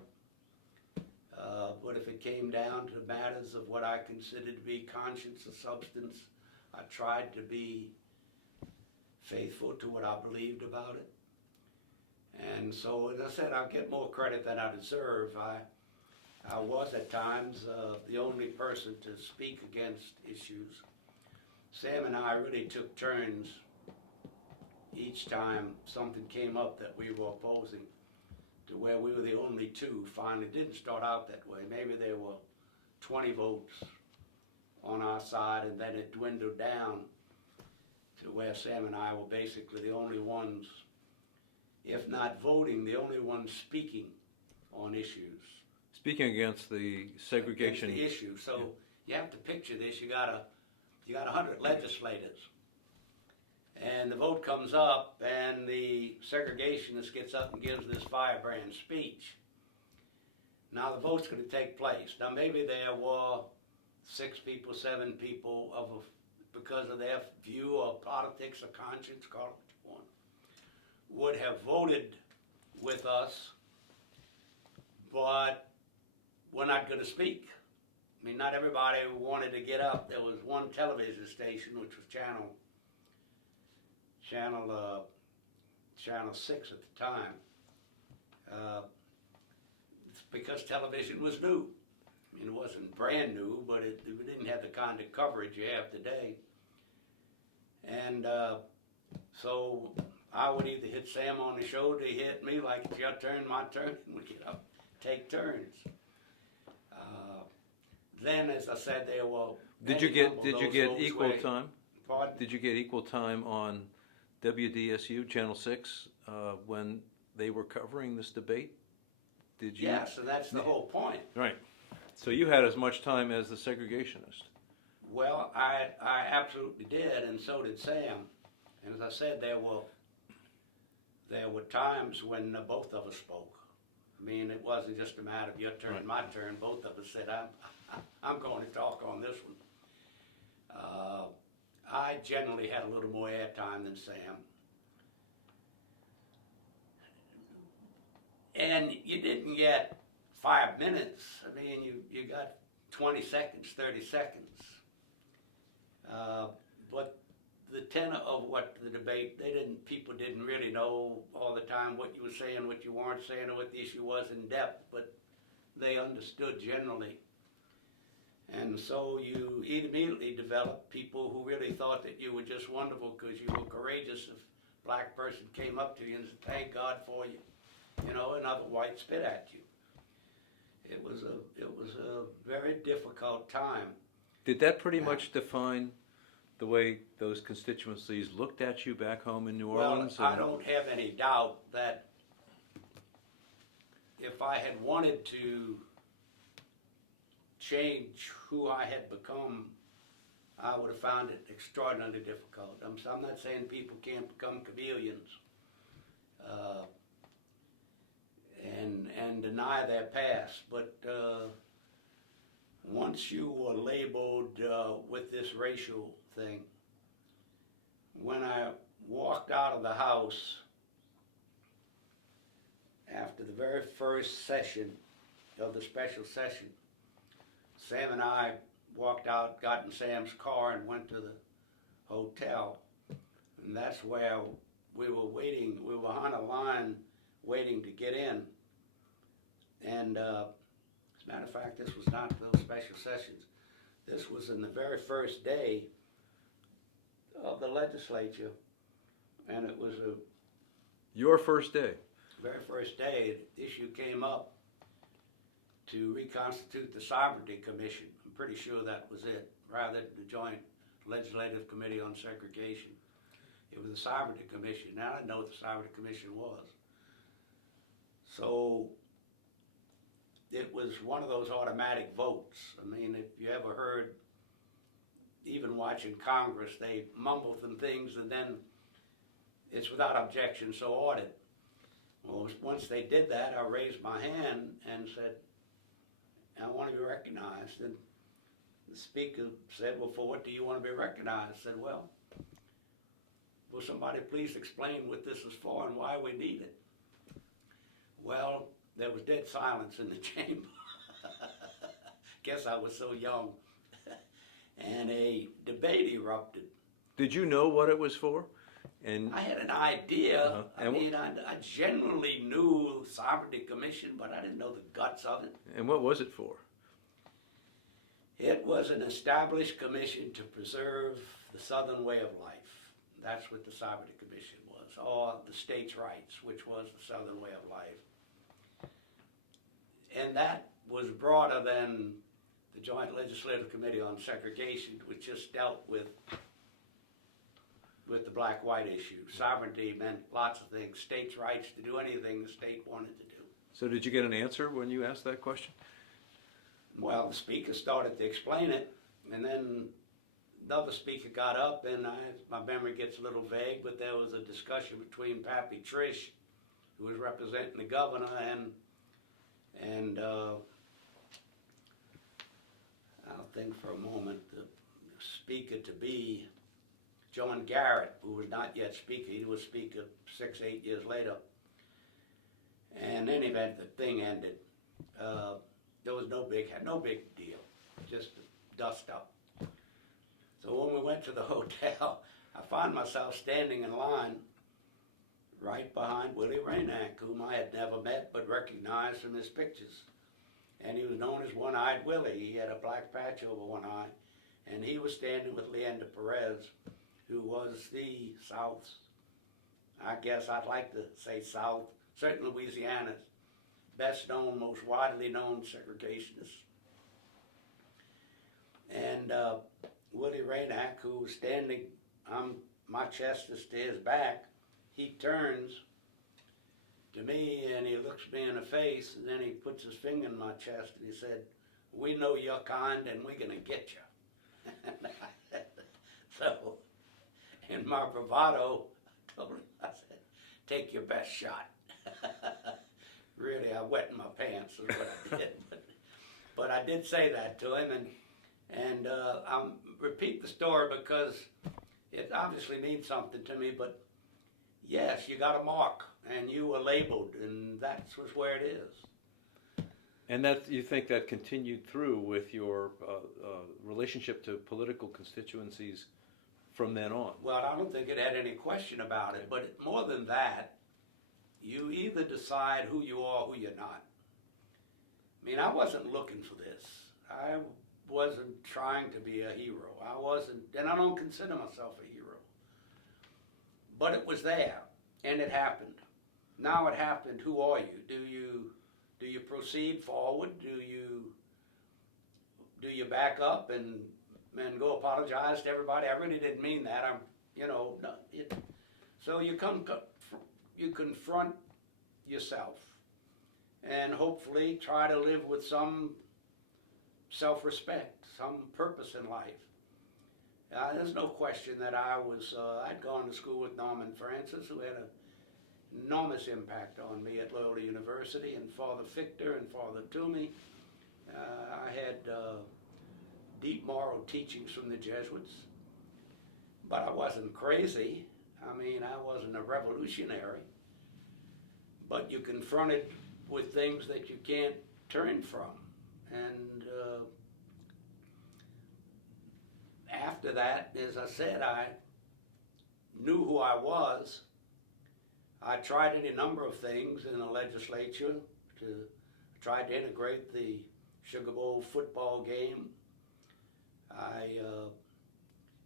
But if it came down to matters of what I considered to be conscience or substance, I tried to be faithful to what I believed about it. And so, as I said, I'll get more credit than I deserve. I was at times the only person to speak against issues. Sam and I really took turns each time something came up that we were opposing, to where we were the only two. Finally, it didn't start out that way. Maybe there were 20 votes on our side, and then it dwindled down to where Sam and I were basically the only ones, if not voting, the only ones speaking on issues. Speaking against the segregation Against the issue. So you have to picture this. You got 100 legislators, and the vote comes up, and the segregationist gets up and gives this firebrand speech. Now the vote's going to take place. Now maybe there were 6 people, 7 people because of their view of politics or conscience, call it what you want, would have voted with us, but we're not going to speak. I mean, not everybody wanted to get up. There was one television station, which was Channel 6 at the time, because television was new. I mean, it wasn't brand new, but it didn't have the kind of coverage you have today. And so I would either hit Sam on the shoulder, he hit me like it's your turn, my turn, and we get up, take turns. Then, as I said, there were. Did you get equal time? Pardon? Did you get equal time on WDSU Channel 6 when they were covering this debate? Did you? Yes, and that's the whole point. Right. So you had as much time as the segregationist. Well, I absolutely did, and so did Sam. And as I said, there were times when both of us spoke. I mean, it wasn't just a matter of your turn, Right. my turn. Both of us said, I'm going to talk on this one. I generally had a little more airtime than Sam. And you didn't get 5 minutes. I mean, you got 20 seconds, 30 seconds. But the tenor of what the debate, people didn't really know all the time what you were saying, what you weren't saying, or what the issue was in depth, but they understood generally. And so you immediately developed people who really thought that you were just wonderful because you were courageous. If a black person came up to you and said, "Thank God for you," another white spit at you. It was a very difficult time. Did that pretty much define the way those constituencies looked at you back home in New Orleans? Well, I don't have any doubt that if I had wanted to change who I had become, I would have found it extraordinarily difficult. I'm not saying people can't become chameleons and deny their past, but once you were labeled with this racial thing, when I walked out of the house after the very first session of the special session, Sam and I walked out, got in Sam's car, and went to the hotel. And that's where we were waiting. We were on a line waiting to get in. And as a matter of fact, this was not those special sessions. This was in the very first day of the legislature. And it was Your first day? very first day, the issue came up to reconstitute the Sovereignty Commission. I'm pretty sure that was it, rather than the Joint Legislative Committee on Segregation. It was the Sovereignty Commission. Now I didn't know what the Sovereignty Commission was. So it was one of those automatic votes. I mean, if you ever heard, even watching Congress, they mumble some things and then it's without objection, so ordered. Well, once they did that, I raised my hand and said, "I want to be recognized." And the speaker said, "Well, for what do you want to be recognized?" I said, "Well, will somebody please explain what this is for and why we need it?" Well, there was dead silence in the chamber. Guess I was so young. And a debate erupted. Did you know what it was for? And I had an idea. Uh-huh. I mean, I generally knew Sovereignty Commission, but I didn't know the guts of it. And what was it for? It was an established commission to preserve the Southern way of life. That's what the Sovereignty Commission was, or the states' rights, which was the Southern way of life. And that was broader than the Joint Legislative Committee on Segregation, which just dealt with the black-white issue. Sovereignty meant lots of things, states' rights to do anything the state wanted to do. So did you get an answer when you asked that question? Well, the speaker started to explain it, and then another speaker got up, and my memory gets a little vague, but there was a discussion between Pappy Trish, who was representing the governor, and I'll think for a moment, the speaker-to-be, John Garrett, who was not yet speaker. He was speaker 6, 8 years later. And in any event, the thing ended. There was no big deal, just dust up. So when we went to the hotel, I found myself standing in line right behind Willie Raynack, whom I had never met but recognized from his pictures. And he was known as One-Eyed Willie. He had a black patch over one eye. And he was standing with Leander Perez, who was the South's, I guess I'd like to say South, certainly Louisiana's best known, most widely known segregationist. And Willie Raynack, who was standing, my chest is to his back, he turns to me and he looks me in the face, and then he puts his finger in my chest and he said, "We know your kind and we're gonna get you." So, in my bravado, I told him, I said, "Take your best shot." Really, I wet in my pants is what I did. But I did say that to him, and I'll repeat the story because it obviously means something to me, but yes, you got a mark, and you were labeled, and that's where it is. And that you think that continued through with your relationship to political constituencies from then on? Well, I don't think it had any question about it, but more than that, you either decide who you are or who you're not. I mean, I wasn't looking for this. I wasn't trying to be a hero. I wasn't, and I don't consider myself a hero. But it was there, and it happened. Now it happened. Who are you? Do you proceed forward? Do you back up and go apologize to everybody? I really didn't mean that. So you confront yourself and hopefully try to live with some self-respect, some purpose in life. There's no question that I'd gone to school with Norman Francis, who had an enormous impact on me at Loyola University, and Father Fichter and Father Toomey. I had deep moral teachings from the Jesuits, but I wasn't crazy. I mean, I wasn't a revolutionary, but you're confronted with things that you can't turn from. And after that, as I said, I knew who I was. I tried any number of things in the legislature. Tried to integrate the Sugar Bowl football game. I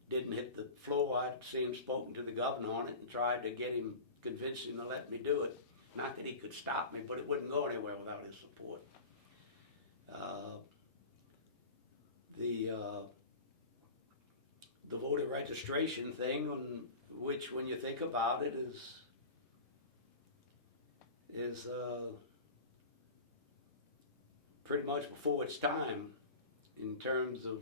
didn't hit the floor. I'd seen spoken to the governor on it and tried to get him, convince him to let me do it. Not that he could stop me, but it wouldn't go anywhere without his support. The voter registration thing, which when you think about it is pretty much before its time in terms of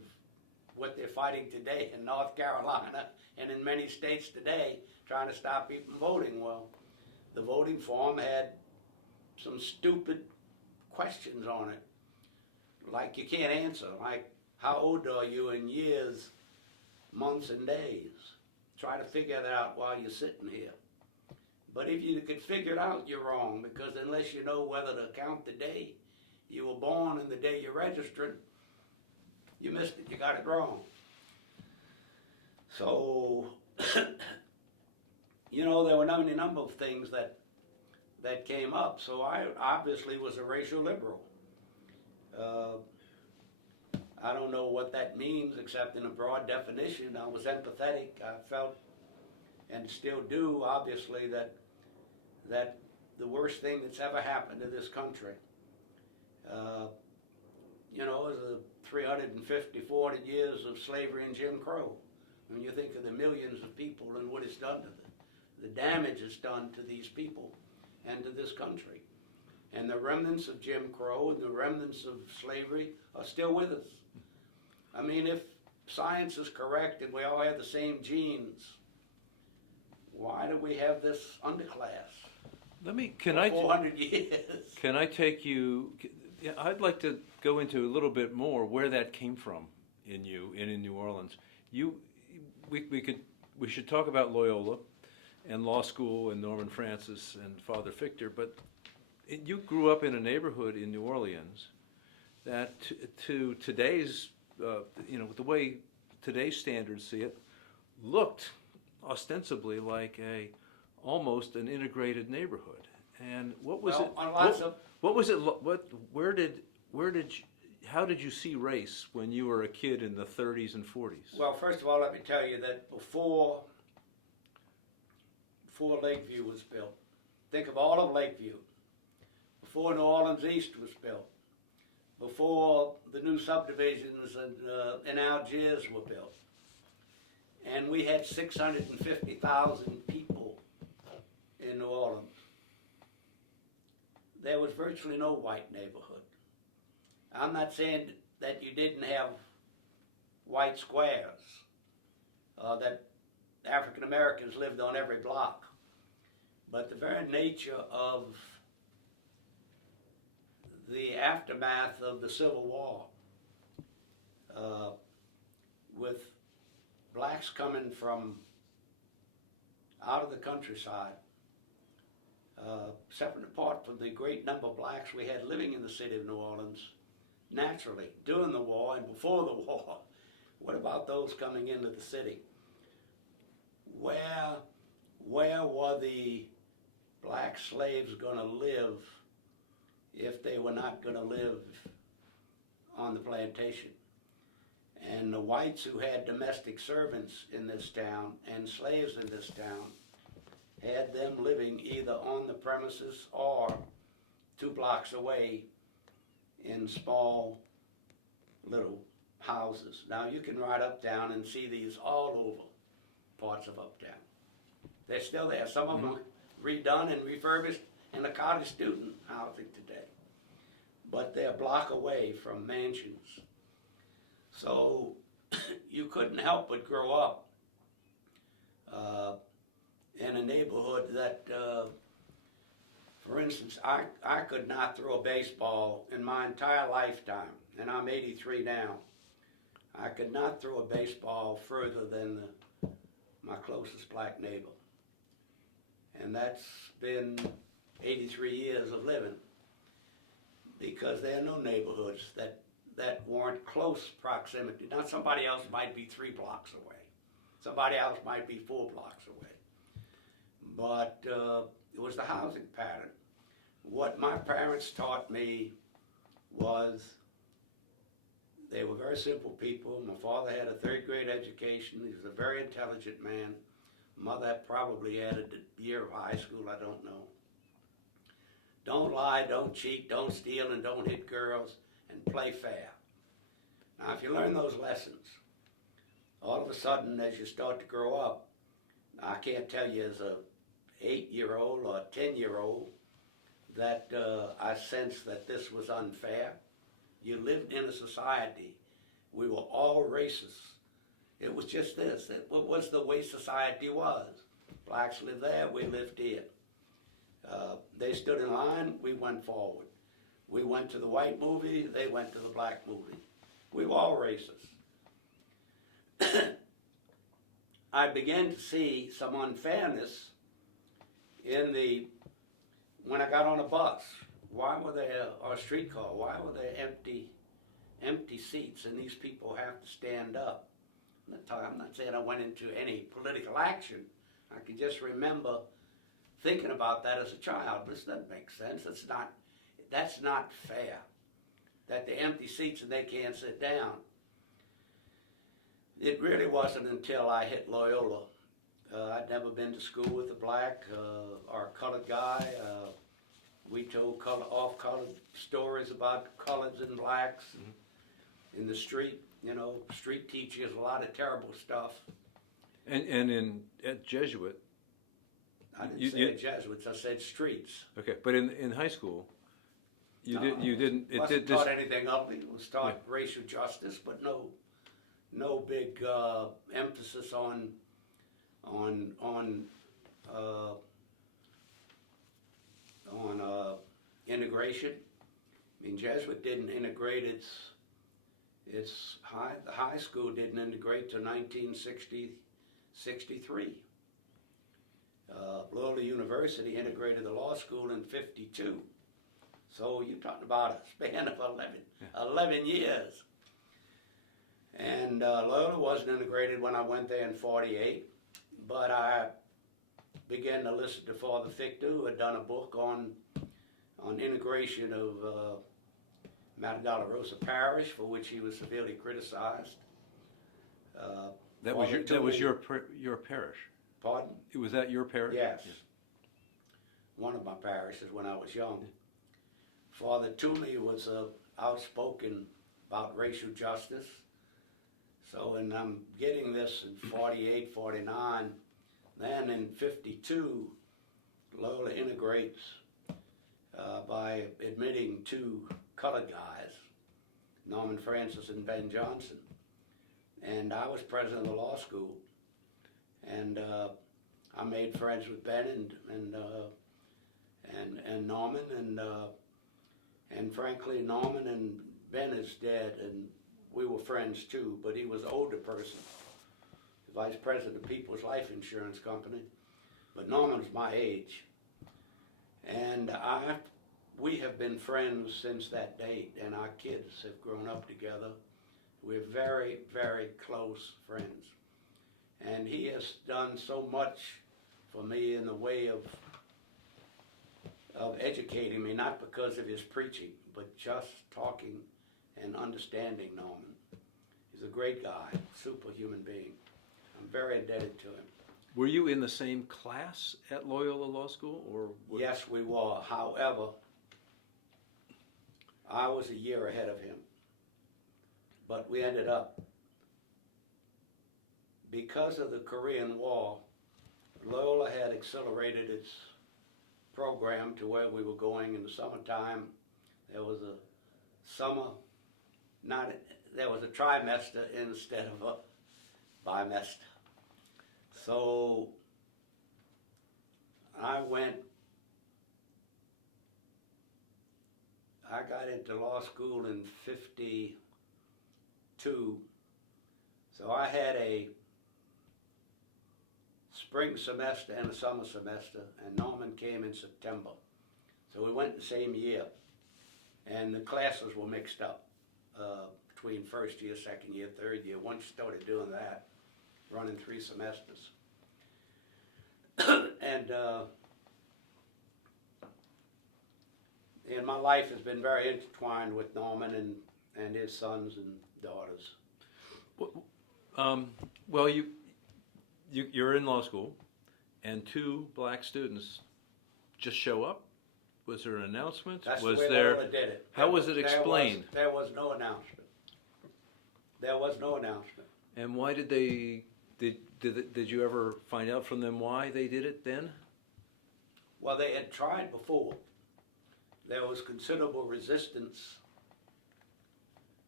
what they're fighting today in North Carolina and in many states today, trying to stop people from voting. Well, the voting form had some stupid questions on it, like you can't answer, like how old are you in years, months, and days. Try to figure that out while you're sitting here. But if you could figure it out, you're wrong, because unless you know whether to count the day you were born and the day you're registered, you missed it, you got it wrong. So, there were any number of things that came up. So I obviously was a racial liberal. I don't know what that means, except in a broad definition. I was empathetic. I felt, and still do, obviously, that the worst thing that's ever happened to this country, is the 350, 400 years of slavery and Jim Crow. When you think of the millions of people and what it's done to them, the damage it's done to these people and to this country. And the remnants of Jim Crow and the remnants of slavery are still with us. I mean, if science is correct and we all have the same genes, why do we have this underclass? Can I 400 years. Can I take you? Yeah, I'd like to go into a little bit more where that came from in New Orleans. We should talk about Loyola and law school and Norman Francis and Father Fichter, but you grew up in a neighborhood in New Orleans that to today's, the way today's standards see it, looked ostensibly like almost an integrated neighborhood. And what was it? What was it? How did you see race when you were a kid in the 30s and 40s? Well, first of all, let me tell you that before Lakeview was built, think of all of Lakeview, before New Orleans East was built, before the new subdivisions in Algiers were built, and we had 650,000 people in New Orleans. There was virtually no white neighborhood. I'm not saying that you didn't have white squares, that African Americans lived on every block, but the very nature of the aftermath of the Civil War, with blacks coming from out of the countryside, separate and apart from the great number of blacks we had living in the city of New Orleans, naturally, during the war and before the war. What about those coming into the city? Where were the black slaves going to live if they were not going to live on the plantation? And the whites who had domestic servants in this town and slaves in this town had them living either on the premises or 2 blocks away in small little houses. Now you can ride uptown and see these all over parts of uptown. They're still there. Some of them are redone and refurbished in the cottage student housing today. But they're a block away from mansions. So you couldn't help but grow up in a neighborhood that, for instance, I could not throw a baseball in my entire lifetime, and I'm 83 now. I could not throw a baseball further than my closest black neighbor. And that's been 83 years of living, because there are no neighborhoods that weren't close proximity. Now somebody else might be 3 blocks away. Somebody else might be 4 blocks away. But it was the housing pattern. What my parents taught me was they were very simple people. My father had a 3rd grade education. He was a very intelligent man. Mother probably added a year of high school, I don't know. Don't lie, don't cheat, don't steal, and don't hit girls, and play fair. Now, if you learn those lessons, all of a sudden, as you start to grow up, I can't tell you as a 8-year-old or a 10-year-old that I sensed that this was unfair. You lived in a society. We were all races. It was just this. It was the way society was. Blacks lived there, we lived here. They stood in line, we went forward. We went to the white movie, they went to the black movie. We were all races. I began to see some unfairness when I got on a bus. Why were there, or a streetcar, why were there empty seats and these people have to stand up? I'm not saying I went into any political action. I can just remember thinking about that as a child. This doesn't make sense. That's not fair. That they're empty seats and they can't sit down. It really wasn't until I hit Loyola. I'd never been to school with a black or a colored guy. We told off-colored stories about coloreds and blacks in the street. You know, street teachers, a lot of terrible stuff. And at Jesuit. I didn't say Jesuits. I said streets. Okay, but in high school, you didn't. It Wasn't did taught this. anything ugly. It was taught racial justice, but no big emphasis on integration. I mean, Jesuit didn't integrate the high school didn't integrate till 1963. Loyola University integrated the law school in 52. So you're talking about a span of 11 years. And Loyola wasn't integrated when I went there in 48, but I began to listen to Father Fichte, who had done a book on integration of Matadala Rosa Parish, for which he was severely criticized. That was your parish. Pardon? Was that your parish? Yes. One of my parishes when I was young. Father Toomey was outspoken about racial justice. So, and I'm getting this in 48, 49. Then in 52, Loyola integrates by admitting two colored guys, Norman Francis and Ben Johnson. And I was president of the law school. And I made friends with Ben and Norman, and frankly, Norman and Ben is dead, and we were friends too, but he was an older person, vice president of People's Life Insurance Company, but Norman was my age. And we have been friends since that date, and our kids have grown up together. We're very, very close friends. And he has done so much for me in the way of educating me, not because of his preaching, but just talking and understanding Norman. He's a great guy, superhuman being. I'm very indebted to him. Were you in the same class at Loyola Law School, or? Yes, we were. However, I was a year ahead of him. But we ended up, because of the Korean War, Loyola had accelerated its program to where we were going in the summertime. There was a there was a trimester instead of a bimester. So I got into law school in 52. So I had a spring semester and a summer semester, and Norman came in September. So we went the same year, and the classes were mixed up between first year, second year, third year. Once you started doing that, running 3 semesters. And my life has been very intertwined with Norman and his sons and daughters. Well, you're in law school, and 2 black students just show up. Was there an announcement? That's was the way there? Loyola did it. How was it explained? There was no announcement. There was no announcement. And why did they? Did you ever find out from them why they did it then? Well, they had tried before. There was considerable resistance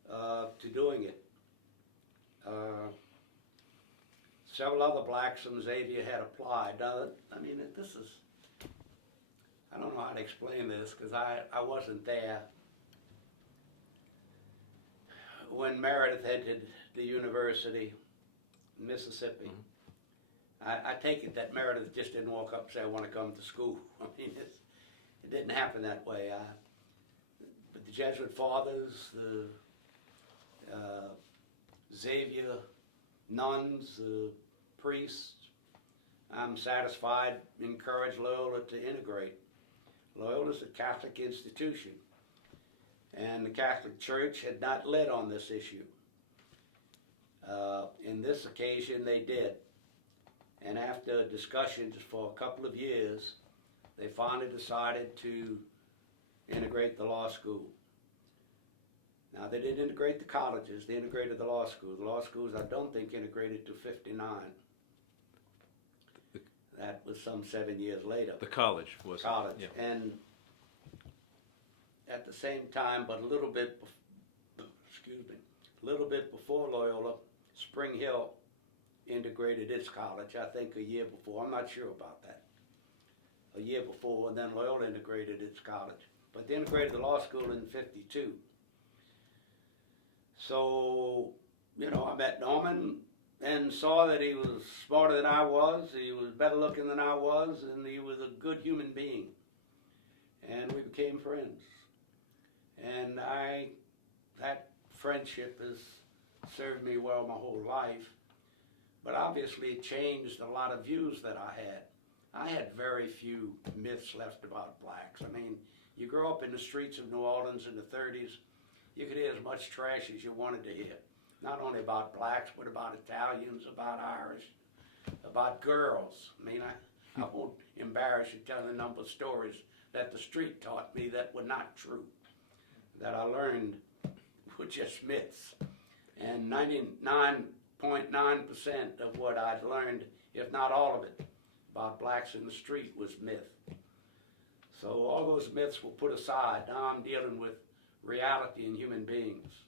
to doing it. Several other blacks from Xavier had applied. Now, I mean, I don't know how to explain this because I wasn't there. When Meredith entered the university in Mississippi, I take it that Meredith just didn't walk up and say, I want to come to school. I mean, it didn't happen that way. But the Jesuit fathers, the Xavier nuns, the priests, I'm satisfied, encouraged Loyola to integrate. Loyola is a Catholic institution, and the Catholic Church had not led on this issue. In this occasion, they did. And after discussions for a couple of years, they finally decided to integrate the law school. Now, they didn't integrate the colleges, they integrated the law school. The law schools, I don't think, integrated to 59. That was some 7 years later. The college was it? College. Yeah. And at the same time, but a little bit, a little bit before Loyola, Spring Hill integrated its college, I think a year before. I'm not sure about that. A year before, and then Loyola integrated its college. But they integrated the law school in 52. So, you know, I met Norman and saw that he was smarter than I was, he was better looking than I was, and he was a good human being. And we became friends. And that friendship has served me well my whole life. But obviously it changed a lot of views that I had. I had very few myths left about blacks. I mean, you grow up in the streets of New Orleans in the 30s, you could hear as much trash as you wanted to hear. Not only about blacks, but about Italians, about Irish, about girls. I mean, I won't embarrass you telling a number of stories that the street taught me that were not true, that I learned were just myths. And 99.9% of what I'd learned, if not all of it, about blacks in the street was myth. So all those myths were put aside. Now I'm dealing with reality and human beings.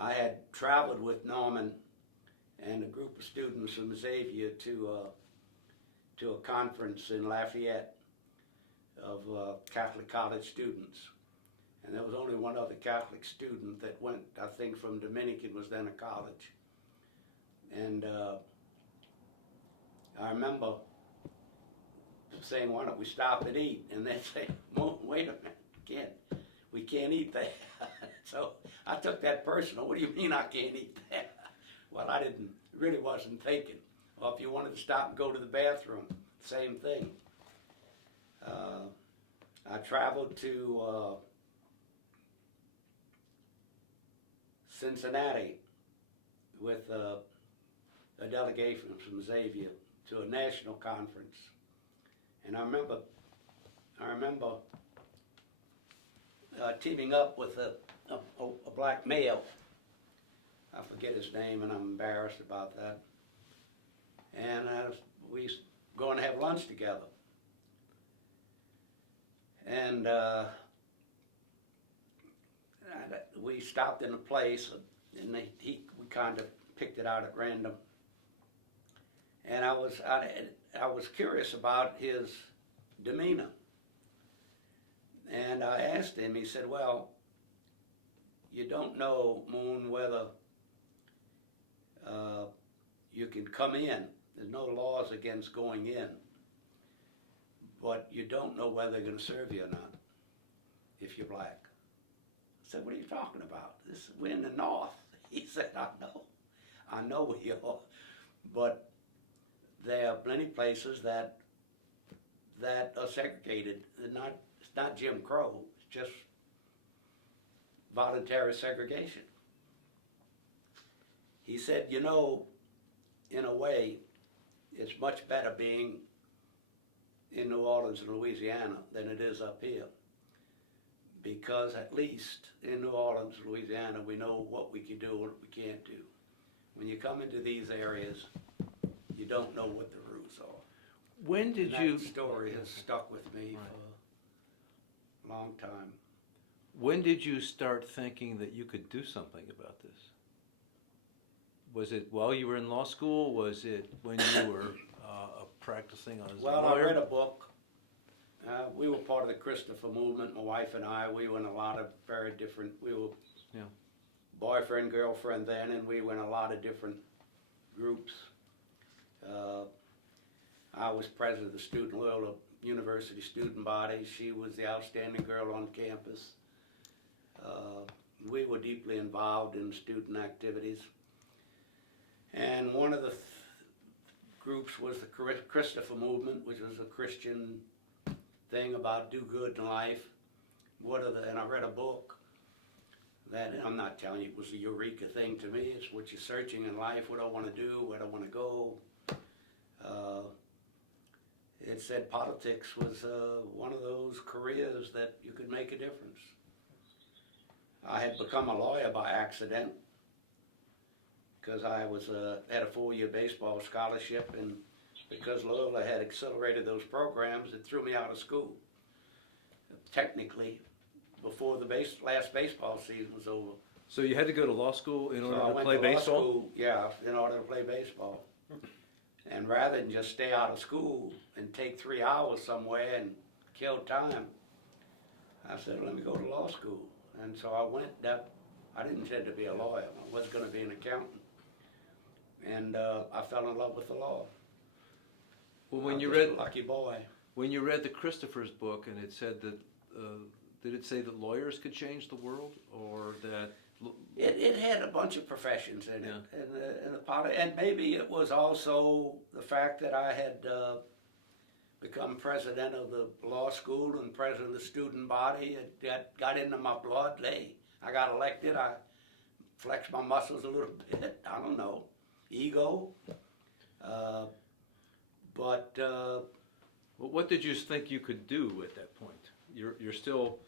I had traveled with Norman and a group of students from Xavier to a conference in Lafayette of Catholic college students. And there was only one other Catholic student that went, I think, from Dominican, was then a college. And I remember saying, why don't we stop and eat? And they say, wait a minute, we can't eat that. So I took that personal. What do you mean I can't eat that? Well, I really wasn't thinking. Well, if you wanted to stop and go to the bathroom, same thing. I traveled to Cincinnati with a delegation from Xavier to a national conference. And I remember teaming up with a black male. I forget his name, and I'm embarrassed about that. And we going to have lunch together. And we stopped in a place, and we kind of picked it out at random. And I was curious about his demeanor. And I asked him, he said, well, you don't know, Moon, whether you can come in. There's no laws against going in. But you don't know whether they're going to serve you or not if you're black. I said, what are you talking about? We're in the North. He said, I know where you are. But there are plenty of places that are segregated. It's not Jim Crow, it's just voluntary segregation. He said, you know, in a way, it's much better being in New Orleans and Louisiana than it is up here. Because at least in New Orleans, Louisiana, we know what we can do and what we can't do. When you come into these areas, you don't know what the rules are. When did That story has stuck with me for a long time. When did you start thinking that you could do something about this? Was it while you were in law school? Was it when you were practicing as a lawyer? Well, I read a book. We were part of the Christopher movement, my wife and I. We were in a lot of very different, we were boyfriend, girlfriend then, and we were in a lot of different groups. I was president of the Loyola University student body. She was the outstanding girl on campus. We were deeply involved in student activities. And one of the groups was the Christopher movement, which was a Christian thing about do good in life. And I read a book That, I'm not telling you it was a eureka thing to me. It's what you're searching in life, what I want to do, where I want to go. It said politics was one of those careers that you could make a difference. I had become a lawyer by accident because I was had a 4-year baseball scholarship, and because Loyola had accelerated those programs, it threw me out of school. Technically, before the last baseball season was over. So you had to go to law school in So order I to went play to law baseball? school, yeah, in order to play baseball. And rather than just stay out of school and take 3 hours somewhere and kill time, I said, let me go to law school. And so I went. I didn't intend to be a lawyer. I was going to be an accountant. And I fell in love with the law. Well, when I'm you just read a lucky boy. when you read the Christopher's book, and it said that, did it say that lawyers could change the world, or that? It had a bunch of professions in it, and maybe it was also the fact that I had become president of the law school and president of the student body. It got into my blood. I got elected. I flexed my muscles a little bit. I don't know, ego. But Well, what did you think you could do at that point? You're still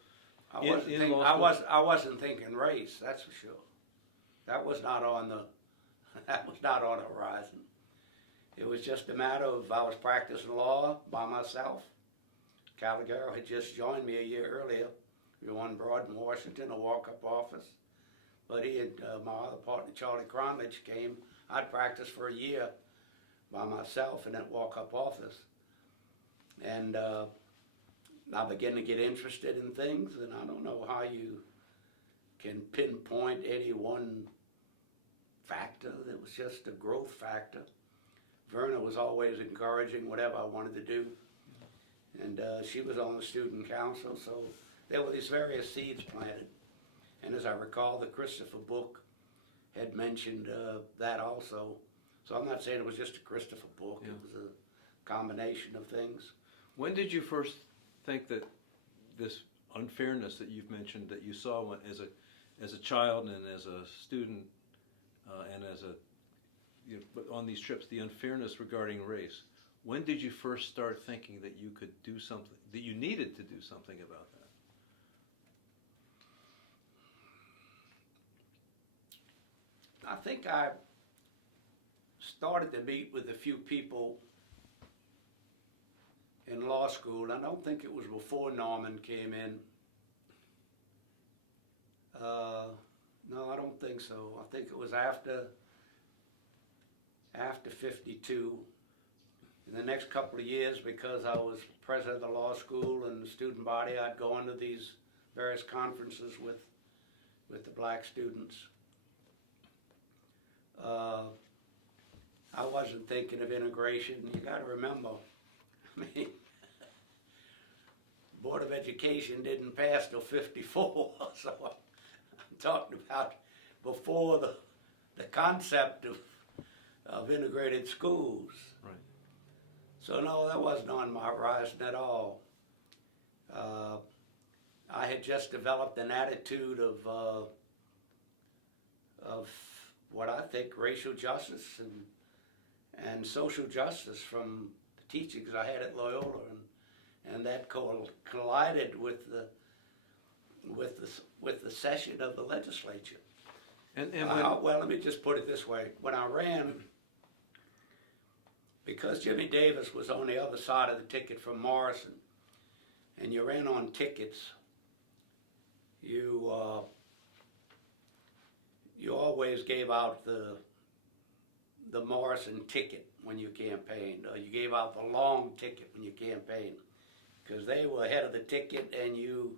I in wasn't, law school? I wasn't thinking race. That's for sure. That was not on the horizon. It was just a matter of I was practicing law by myself. Caligaro had just joined me a year earlier. We were on Broad in Washington, a walk-up office. But he and my other partner, Charlie Cronledge, came. I'd practiced for a year by myself in that walk-up office. And I began to get interested in things, and I don't know how you can pinpoint any one factor. It was just a growth factor. Verna was always encouraging whatever I wanted to do, and she was on the student council, so there were these various seeds planted. And as I recall, the Christopher book had mentioned that also. So I'm not saying it was just a Christopher book. Yeah. It was a combination of things. When did you first think that this unfairness that you've mentioned that you saw as a child and as a student and as on these trips, the unfairness regarding race, when did you first start thinking that you could do something, that you needed to do something about that? I think I started to meet with a few people in law school. I don't think it was before Norman came in. No, I don't think so. I think it was after 52. In the next couple of years, because I was president of the law school and the student body, I'd go into these various conferences with the black students. I wasn't thinking of integration. You got to remember, I mean, Board of Education didn't pass till 54, so I'm talking about before the concept of integrated schools. Right. So no, that wasn't on my horizon at all. I had just developed an attitude of what I think racial justice and social justice from the teachings I had at Loyola, and that collided with the session of the legislature. And Well, let me just put it this way: when I ran, because Jimmy Davis was on the other side of the ticket from Morrison, and you ran on tickets, you always gave out the Morrison ticket when you campaigned, or you gave out the long ticket when you campaigned, because they were ahead of the ticket, and you,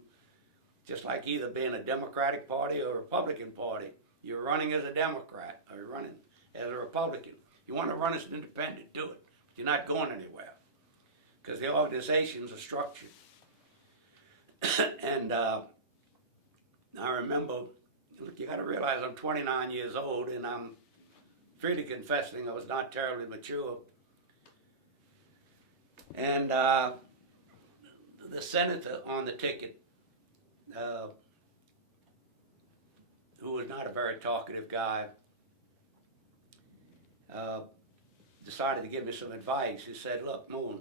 just like either being a Democratic Party or a Republican Party, you're running as a Democrat or you're running as a Republican. You want to run as an independent, do it. But you're not going anywhere because the organizations are structured. And I remember, look, you got to realize I'm 29 years old, and I'm freely confessing I was not terribly mature. And the senator on the ticket who was not a very talkative guy, decided to give me some advice. He said, look, Moon,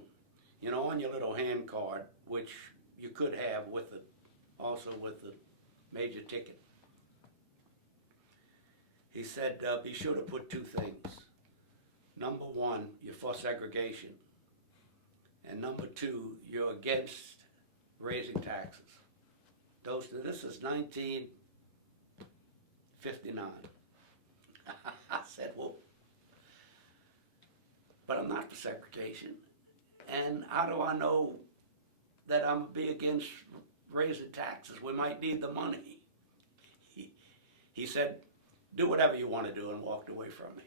you know, on your little hand card, which you could have with it, also with the major ticket, he said, be sure to put two things. Number one, you're for segregation. And number two, you're against raising taxes. This is 1959. I said, well, but I'm not for segregation. And how do I know that I'm be against raising taxes? We might need the money. He said, do whatever you want to do, and walked away from me.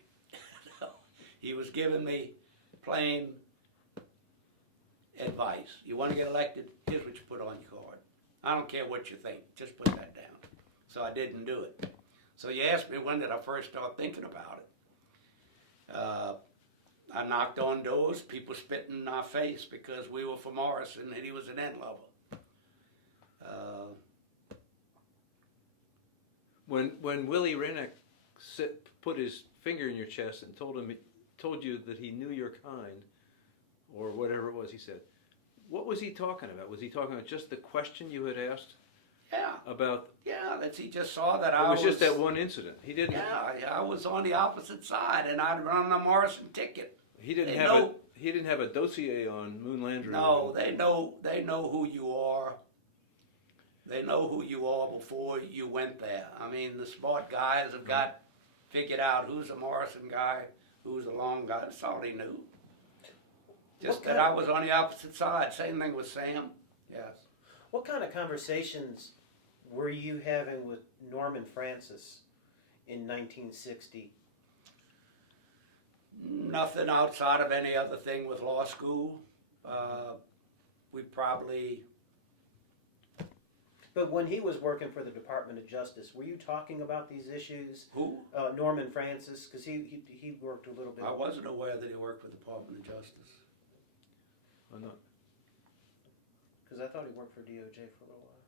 He was giving me plain advice. You want to get elected? Here's what you put on your card. I don't care what you think. Just put that down. So I didn't do it. So you asked me when did I first start thinking about it. I knocked on doors, people spitting in our face because we were for Maurice and he was an end-level. When Willie Rennick put his finger in your chest and told you that he knew your kind, or whatever it was he said, what was he talking about? Was he talking about just the question you had asked? Yeah. About? Yeah, that he just saw that It was just that one incident. He didn't. Yeah, I was on the opposite side, and I'd run a Morrison ticket. He didn't have a dossier on Moon Landrieu. No, they know who you are. They know who you are before you went there. I mean, the smart guys have got figured out who's a Morrison guy, who's a Long guy. That's all they knew. Just that I was on the opposite side. Same thing with Sam. Yes. What kind of conversations were you having with Norman Francis in 1960? Nothing outside of any other thing with law school. We probably... But when he was working for the Department of Justice, were you talking about these issues? Who? Norman Francis, because he worked a little bit. I wasn't aware that he worked for the Department of Justice. I'm not. Because I thought he worked for DOJ for a little while.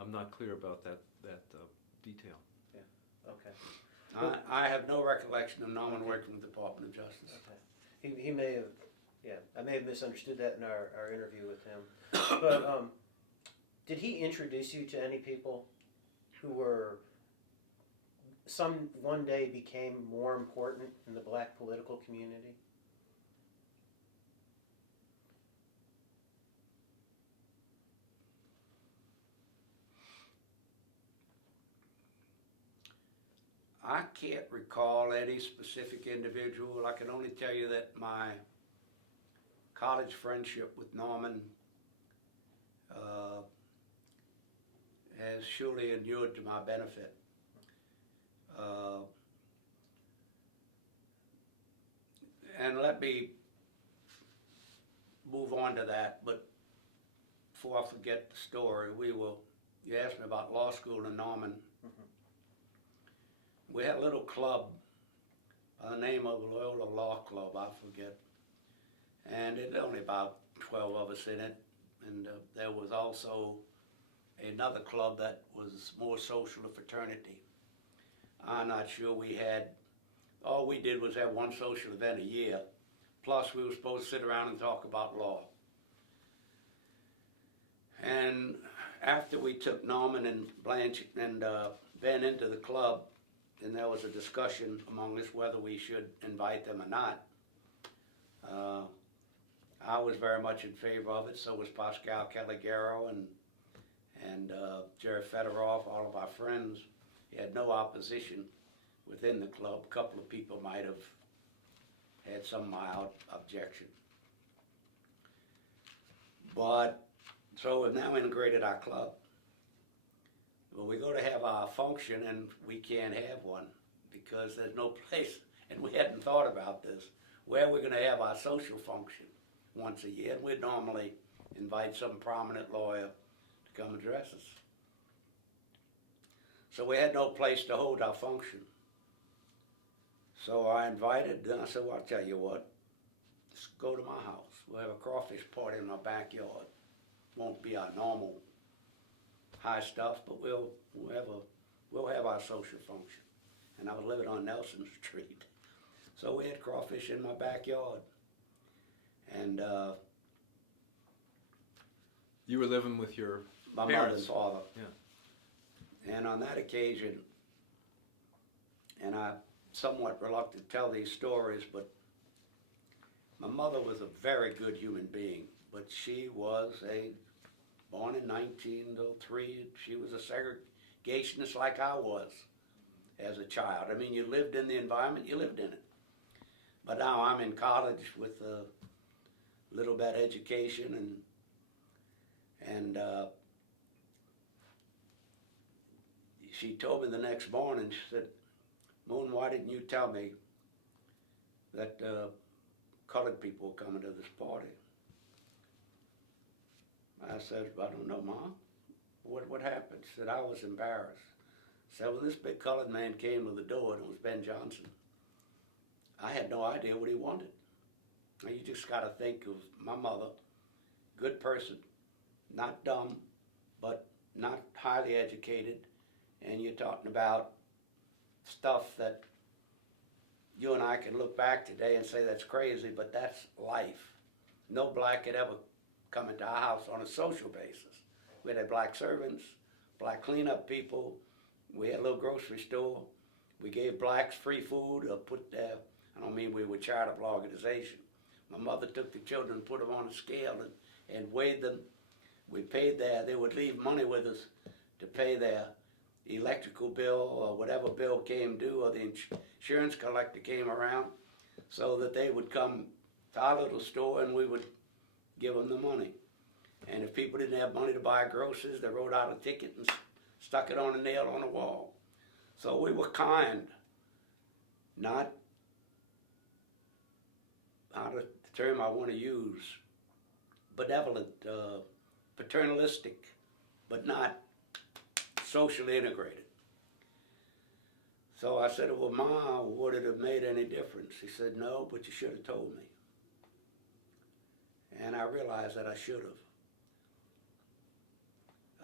I'm not clear about that detail. Yeah. Okay. I have no recollection of Norman working with the Department of Justice. Okay. He may have. Yeah, I may have misunderstood that in our interview with him. But did he introduce you to any people who were one day became more important in the black political community? I can't recall any specific individual. I can only tell you that my college friendship with Norman has surely inured to my benefit. And let me move on to that, but before I forget the story, you asked me about law school in Norman. We had a little club by the name of Loyola Law Club, I forget. And it had only about 12 of us in it. And there was also another club that was more social, a fraternity. I'm not sure all we did was have one social event a year. Plus we were supposed to sit around and talk about law. And after we took Norman and Blanche and Ben into the club, and there was a discussion among us whether we should invite them or not. I was very much in favor of it, so was Pascal Caligaro and Jerry Fedorov, all of our friends. He had no opposition within the club. A couple of people might have had some mild objection. But, so we've now integrated our club. Well, we go to have our function and we can't have one because there's no place, and we hadn't thought about this, where we're going to have our social function once a year. And we'd normally invite some prominent lawyer to come address us. So we had no place to hold our function. So I invited, then I said, well, I'll tell you what, just go to my house. We'll have a crawfish party in our backyard. Won't be our normal high stuff, but we'll have our social function. And I was living on Nelson Street. So we had crawfish in my backyard. And You were living with your my mother and parents. father. Yeah. And on that occasion, and I'm somewhat reluctant to tell these stories, but my mother was a very good human being, but she was born in 1903, she was a segregationist like I was as a child. I mean, you lived in the environment, you lived in it. But now I'm in college with a little bit of education, and she told me the next morning, she said, Moon, why didn't you tell me that colored people were coming to this party? I said, I don't know, Mom. What happened? She said, I was embarrassed. I said, well, this big colored man came to the door, and it was Ben Johnson. I had no idea what he wanted. Now, you just got to think of my mother, good person, not dumb, but not highly educated, and you're talking about stuff that you and I can look back today and say that's crazy, but that's life. No black had ever come into our house on a social basis. We had black servants, black cleanup people, we had a little grocery store, we gave blacks free food, I don't mean we were a charitable organization. My mother took the children and put them on a scale and weighed them. We paid they would leave money with us to pay their electrical bill or whatever bill came due, or the insurance collector came around, so that they would come to our little store and we would give them the money. And if people didn't have money to buy groceries, they wrote out a ticket and stuck it on a nail on the wall. So we were kind, not, out of the term I want to use, benevolent, paternalistic, but not socially integrated. So I said, well, Ma, would it have made any difference? He said, no, but you should have told me. And I realized that I should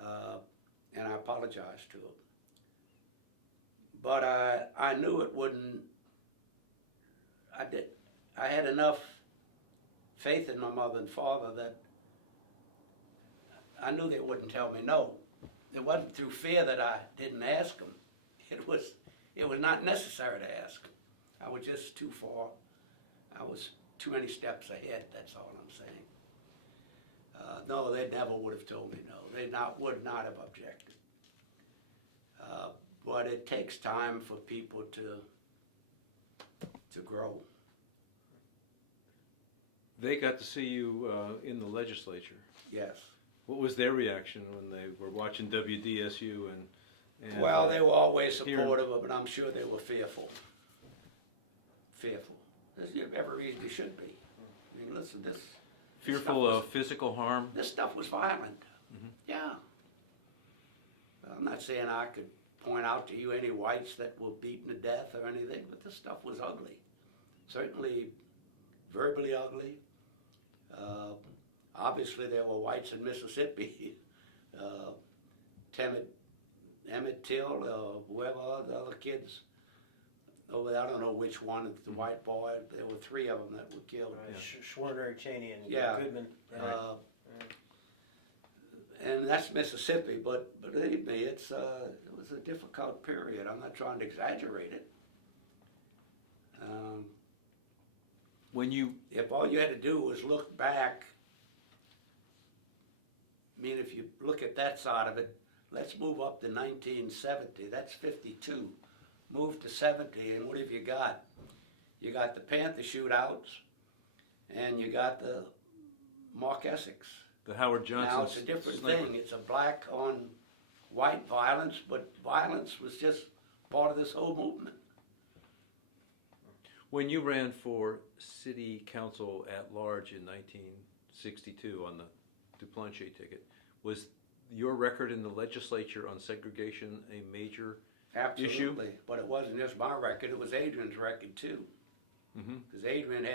have. And I apologized to him. But I knew it wouldn't, I had enough faith in my mother and father that I knew they wouldn't tell me no. It wasn't through fear that I didn't ask them. It was not necessary to ask them. I was just too far. I was too many steps ahead, that's all I'm saying. No, they never would have told me no. They would not have objected. But it takes time for people to grow. They got to see you in the legislature. Yes. What was their reaction when they were watching WDSU and Well, they were always supportive of it, but I'm sure they were fearful. Fearful. There's every reason they should be. I mean, listen, fearful of physical harm? This stuff was violent. Mm-hmm. Yeah. I'm not saying I could point out to you any whites that were beaten to death or anything, but this stuff was ugly. Certainly verbally ugly. Obviously there were whites in Mississippi. Emmett Till, whoever the other kids over there, I don't know which one, the white boy, there were 3 of them that were killed. Right. Schwerner, Cheney, and Yeah. Goodman. And that's Mississippi, but believe me, it was a difficult period. I'm not trying to exaggerate it. If all you had to do was look back, I mean, if you look at that side of it, let's move up to 1970. That's 52. Move to 70, and what have you got? You got the Panther shootouts, and you got the Mark Essex. The Howard Johnson. Now it's a different thing. It's a black on white violence, but violence was just part of this whole movement. When you ran for city council at large in 1962 on the Dupont ticket, was your record in the legislature on segregation a major Absolutely. issue? But it wasn't just my record, it was Adrian's record too. Mm-hmm. Because Adrian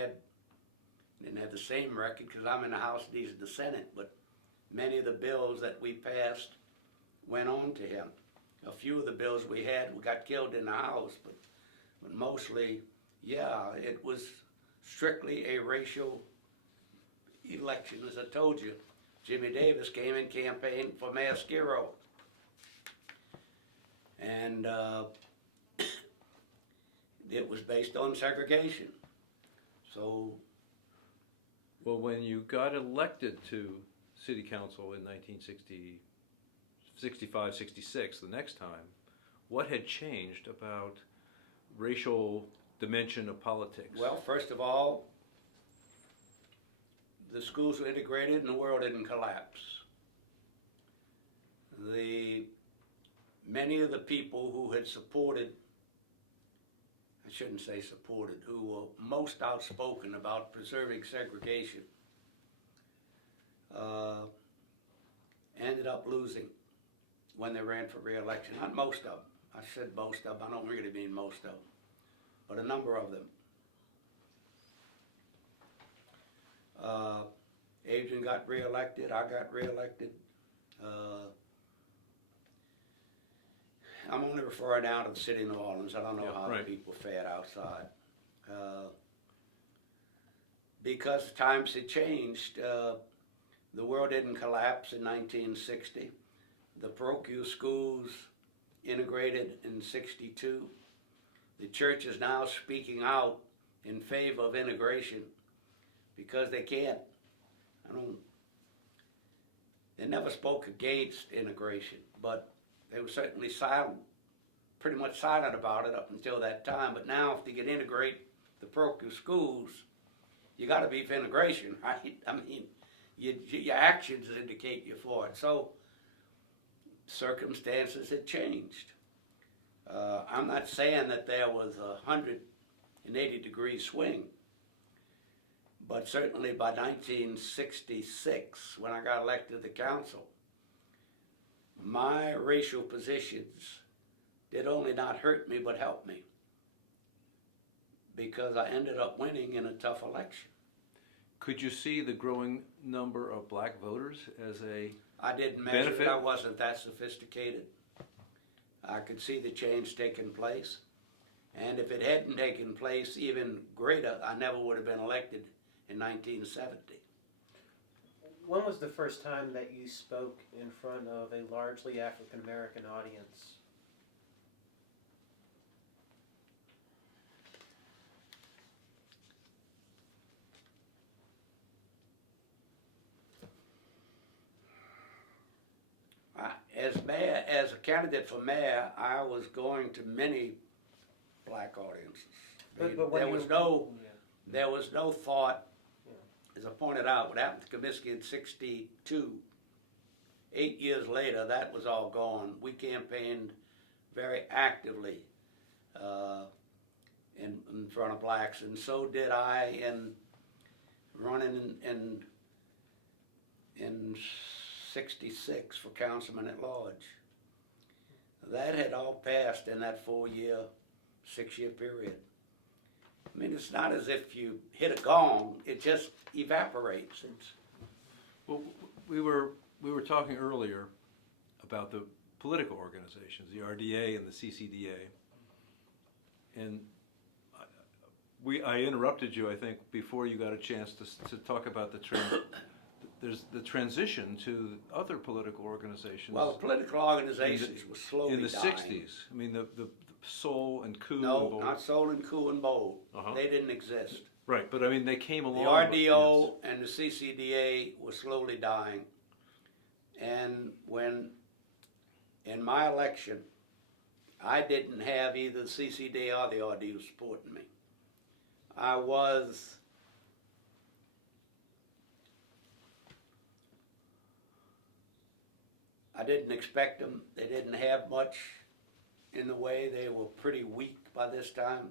didn't have the same record because I'm in the House and he's in the Senate, but many of the bills that we passed went on to him. A few of the bills we had got killed in the House, but mostly, yeah, it was strictly a racial election. As I told you, Jimmy Davis came and campaigned for Mayor Skiro. And it was based on segregation. So, Well, when you got elected to city council in 1965, 66, the next time, what had changed about racial dimension of politics? well, first of all, the schools were integrated and the world didn't collapse. Many of the people who had supported, I shouldn't say supported, who were most outspoken about preserving segregation, ended up losing when they ran for re-election. Not most of them. I said most of them. I don't really mean most of them, but a number of them. Adrian got re-elected. I got re-elected. I'm only referring now to the city of New Orleans. I don't know how right. the people fared outside. Because times had changed. The world didn't collapse in 1960. The parochial schools integrated in 62. The church is now speaking out in favor of integration because they can't. They never spoke against integration, but they were certainly silent, pretty much silent about it up until that time. But now if they can integrate the parochial schools, you got to be for integration, right? I mean, your actions indicate you're for it. So circumstances had changed. I'm not saying that there was a 180-degree swing, but certainly by 1966, when I got elected to the council, my racial positions did only not hurt me but help me, because I ended up winning in a tough election. Could you see the growing number of black voters as a I didn't measure benefit? it. I wasn't that sophisticated. I could see the change taking place. And if it hadn't taken place even greater, I never would have been elected in 1970. When was the first time that you spoke in front of a largely African American audience? As mayor, as a candidate for mayor, I was going to many black audiences. But when there you- was no, Yeah. there was no thought. Yeah. As I pointed out, what happened to Comiskey in '62, 8 years later, that was all gone. We campaigned very actively in front of blacks, and so did I in running in '66 for councilman at large. That had all passed in that 4-year, 6-year period. I mean, it's not as if you hit a gong, it just evaporates. Well, we were talking earlier about the political organizations, the RDA and the CCDA, and I interrupted you, I think, before you got a chance to talk about there's the transition to other political organizations. Well, the political organizations were slowly in the dying. '60s. I mean, the Soul and Coup. No, and Bold. not Soul and Coup and Bold. Uh-huh. They didn't exist. Right, but I mean, they came along. The RDO and the CCDA were slowly dying. And when, in my election, I didn't have either the CCDA or the RDO supporting me. I didn't expect them. They didn't have much in the way. They were pretty weak by this time.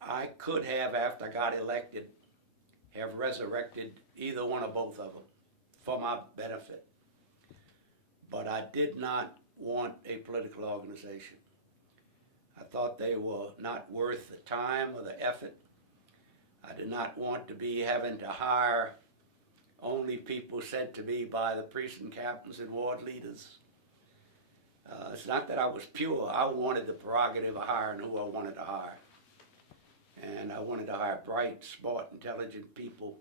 I could have, after I got elected, have resurrected either one or both of them for my benefit. But I did not want a political organization. I thought they were not worth the time or the effort. I did not want to be having to hire only people sent to me by the precinct captains and ward leaders. It's not that I was pure. I wanted the prerogative of hiring who I wanted to hire. And I wanted to hire bright, smart, intelligent people.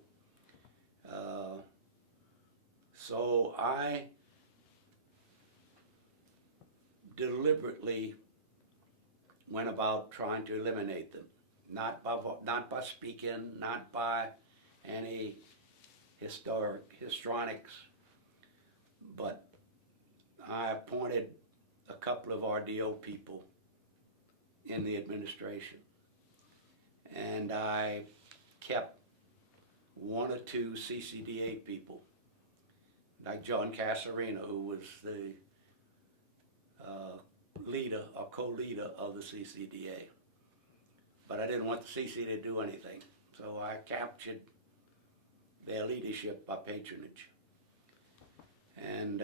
So I deliberately went about trying to eliminate them. Not by speaking, not by any histrionics, but I appointed a couple of RDO people in the administration. And I kept one or two CCDA people, like John Casarino, who was the leader or co-leader of the CCDA. But I didn't want the CC to do anything, so I captured their leadership by patronage and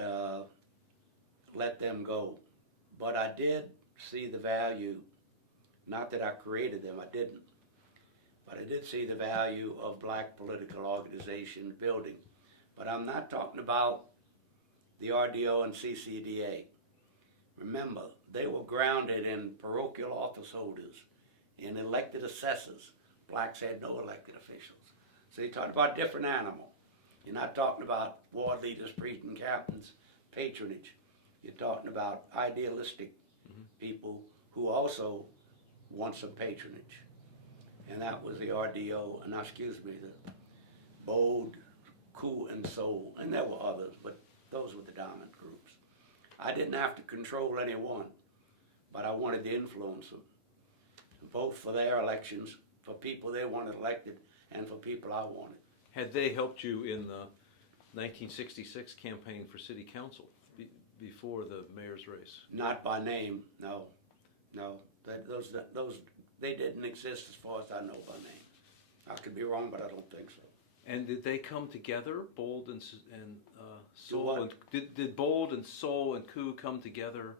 let them go. But I did see the value, not that I created them, I didn't, but I did see the value of black political organization building. But I'm not talking about the RDO and CCDA. Remember, they were grounded in parochial office holders, in elected assessors. Blacks had no elected officials. So you're talking about a different animal. You're not talking about ward leaders, precinct captains, patronage. You're talking about idealistic people who also want some patronage. And that was the RDO, and the Bold, Coup, and Soul. And there were others, but those were the dominant groups. I didn't have to control anyone, but I wanted to influence them. Vote for their elections, for people they wanted elected, and for people I wanted. Had they helped you in the 1966 campaign for city council before the mayor's race? Not by name, no. Those they didn't exist as far as I know by name. I could be wrong, but I don't think so. And did they come together, Bold and Soul? what? And did Bold and Soul and Coup come together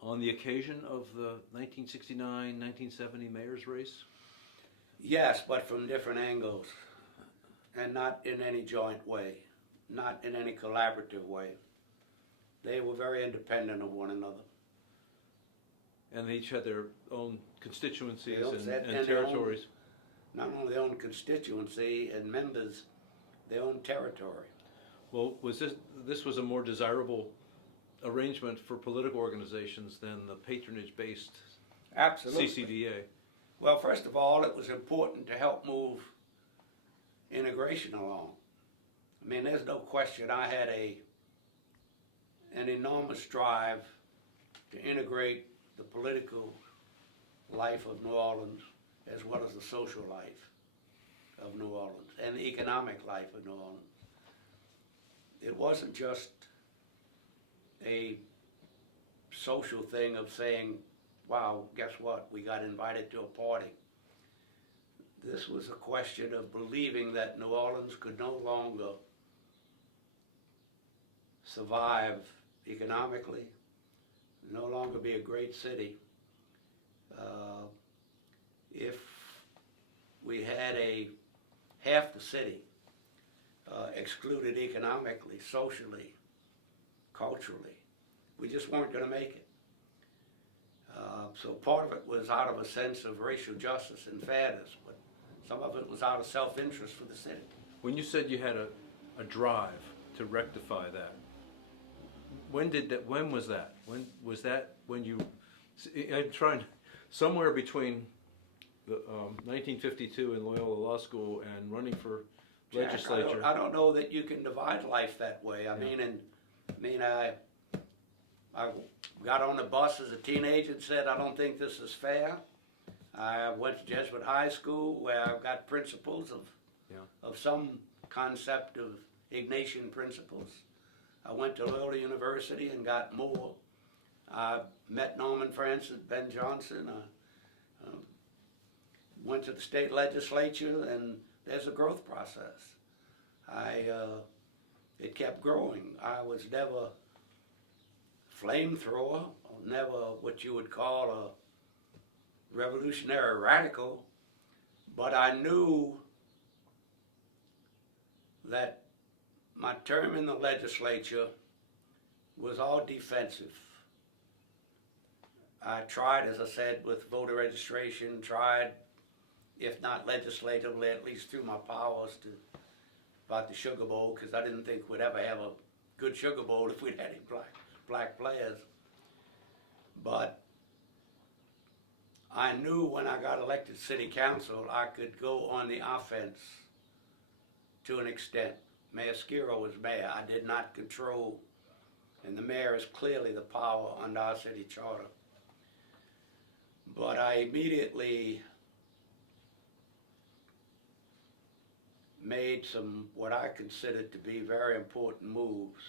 on the occasion of the 1969-1970 mayor's race? Yes, but from different angles, and not in any joint way, not in any collaborative way. They were very independent of one another. And they each had their own constituencies They all and said- and their territories. Not only their own constituency and members, their own territory. Well, was this was a more desirable arrangement for political organizations than the patronage-based Absolutely. CCDA? Well, first of all, it was important to help move integration along. I mean, there's no question I had an enormous drive to integrate the political life of New Orleans as well as the social life of New Orleans and the economic life of New Orleans. It wasn't just a social thing of saying, wow, guess what, we got invited to a party. This was a question of believing that New Orleans could no longer survive economically, no longer be a great city, if we had half the city excluded economically, socially, culturally. We just weren't going to make it. So part of it was out of a sense of racial justice and fairness, but some of it was out of self-interest for the city. When you said you had a drive to rectify that, when was that? When was that when you, I'm trying, somewhere between the 1952 in Loyola Law School and running for Jack, legislature. I don't know that you can divide life that way. I got on the bus as a teenager and said, I don't think this is fair. I went to Jesuit High School where I got principles of some concept of Ignatian principles. I went to Loyola University and got more. I met Norman Francis, Ben Johnson. I went to the state legislature, and there's a growth process. It kept growing. I was never flamethrower, never what you would call a revolutionary radical, but I knew that my term in the legislature was all defensive. I tried, as I said, with voter registration, tried, if not legislatively, at least through my powers, about the Sugar Bowl, because I didn't think we'd ever have a good Sugar Bowl if we'd had any black players. But I knew when I got elected city council, I could go on the offense to an extent. Mayor Skiro was mayor. I did not control, and the mayor is clearly the power under our city charter. But I immediately made some, what I considered to be very important moves.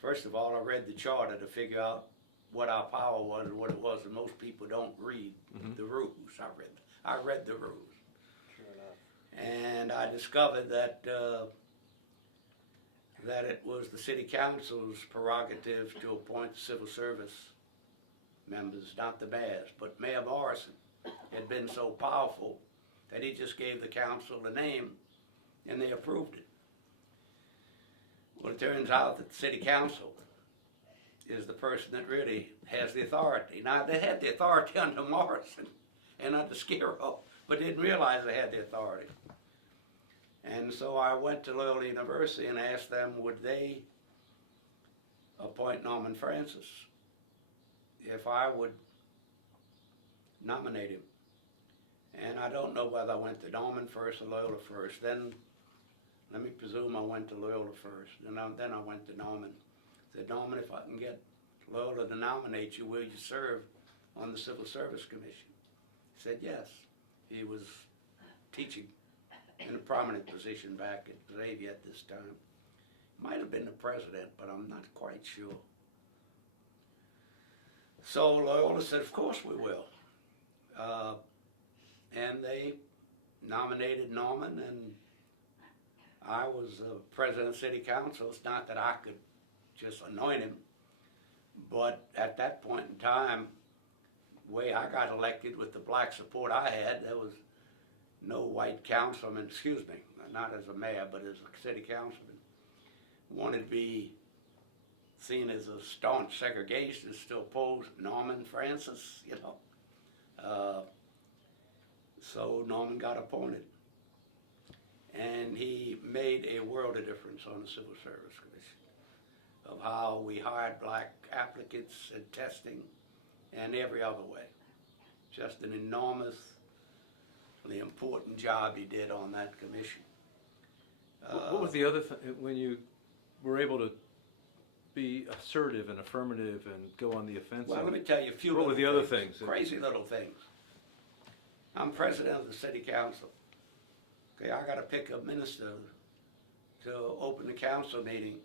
First of all, I read the charter to figure out what our power was and what it was, and most people don't read the rules. I read the rules. Sure enough. And I discovered that that it was the city council's prerogative to appoint civil service members, not the mayor's. But Mayor Morrison had been so powerful that he just gave the council the name and they approved it. Well, it turns out that the city council is the person that really has the authority. Now, they had the authority under Morrison and under Skiro, but didn't realize they had the authority. And so I went to Loyola University and asked them, would they appoint Norman Francis if I would nominate him? And I don't know whether I went to Norman first or Loyola first. Then, let me presume I went to Loyola first. And then I went to Norman. I said, Norman, if I can get Loyola to nominate you, will you serve on the Civil Service Commission? He said yes. He was teaching in a prominent position back at Xavier at this time. Might have been the president, but I'm not quite sure. So Loyola said, of course we will. And they nominated Norman, and I was president of city council. It's not that I could just anoint him, but at that point in time, the way I got elected with the black support I had, there was no white councilman, excuse me, not as a mayor, but as a city councilman, wanted to be seen as a staunch segregationist, still opposed Norman Francis, you know. So Norman got appointed. And he made a world of difference on the Civil Service Commission of how we hired black applicants and testing and every other way. Just an enormously important job he did on that commission. What was the other thing, when you were able to be assertive and affirmative and go on the offensive? Well, let me tell you a few What were the other things? Crazy little things. I'm president of the city council. Okay, I got to pick a minister to open the council meeting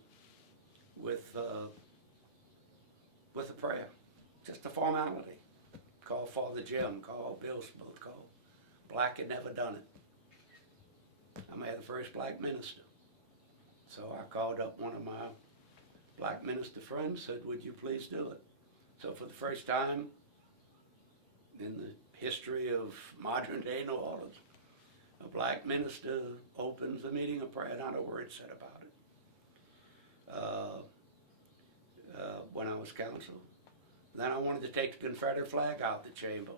with a prayer. Just a formality. Call Father Jim, call Bill Smith, call. Black had never done it. I'm the first black minister. So I called up one of my black minister friends, said, would you please do it? So for the first time in the history of modern day New Orleans, a black minister opens a meeting of prayer, not a word said about it. When I was council. Then I wanted to take the Confederate flag out the chamber.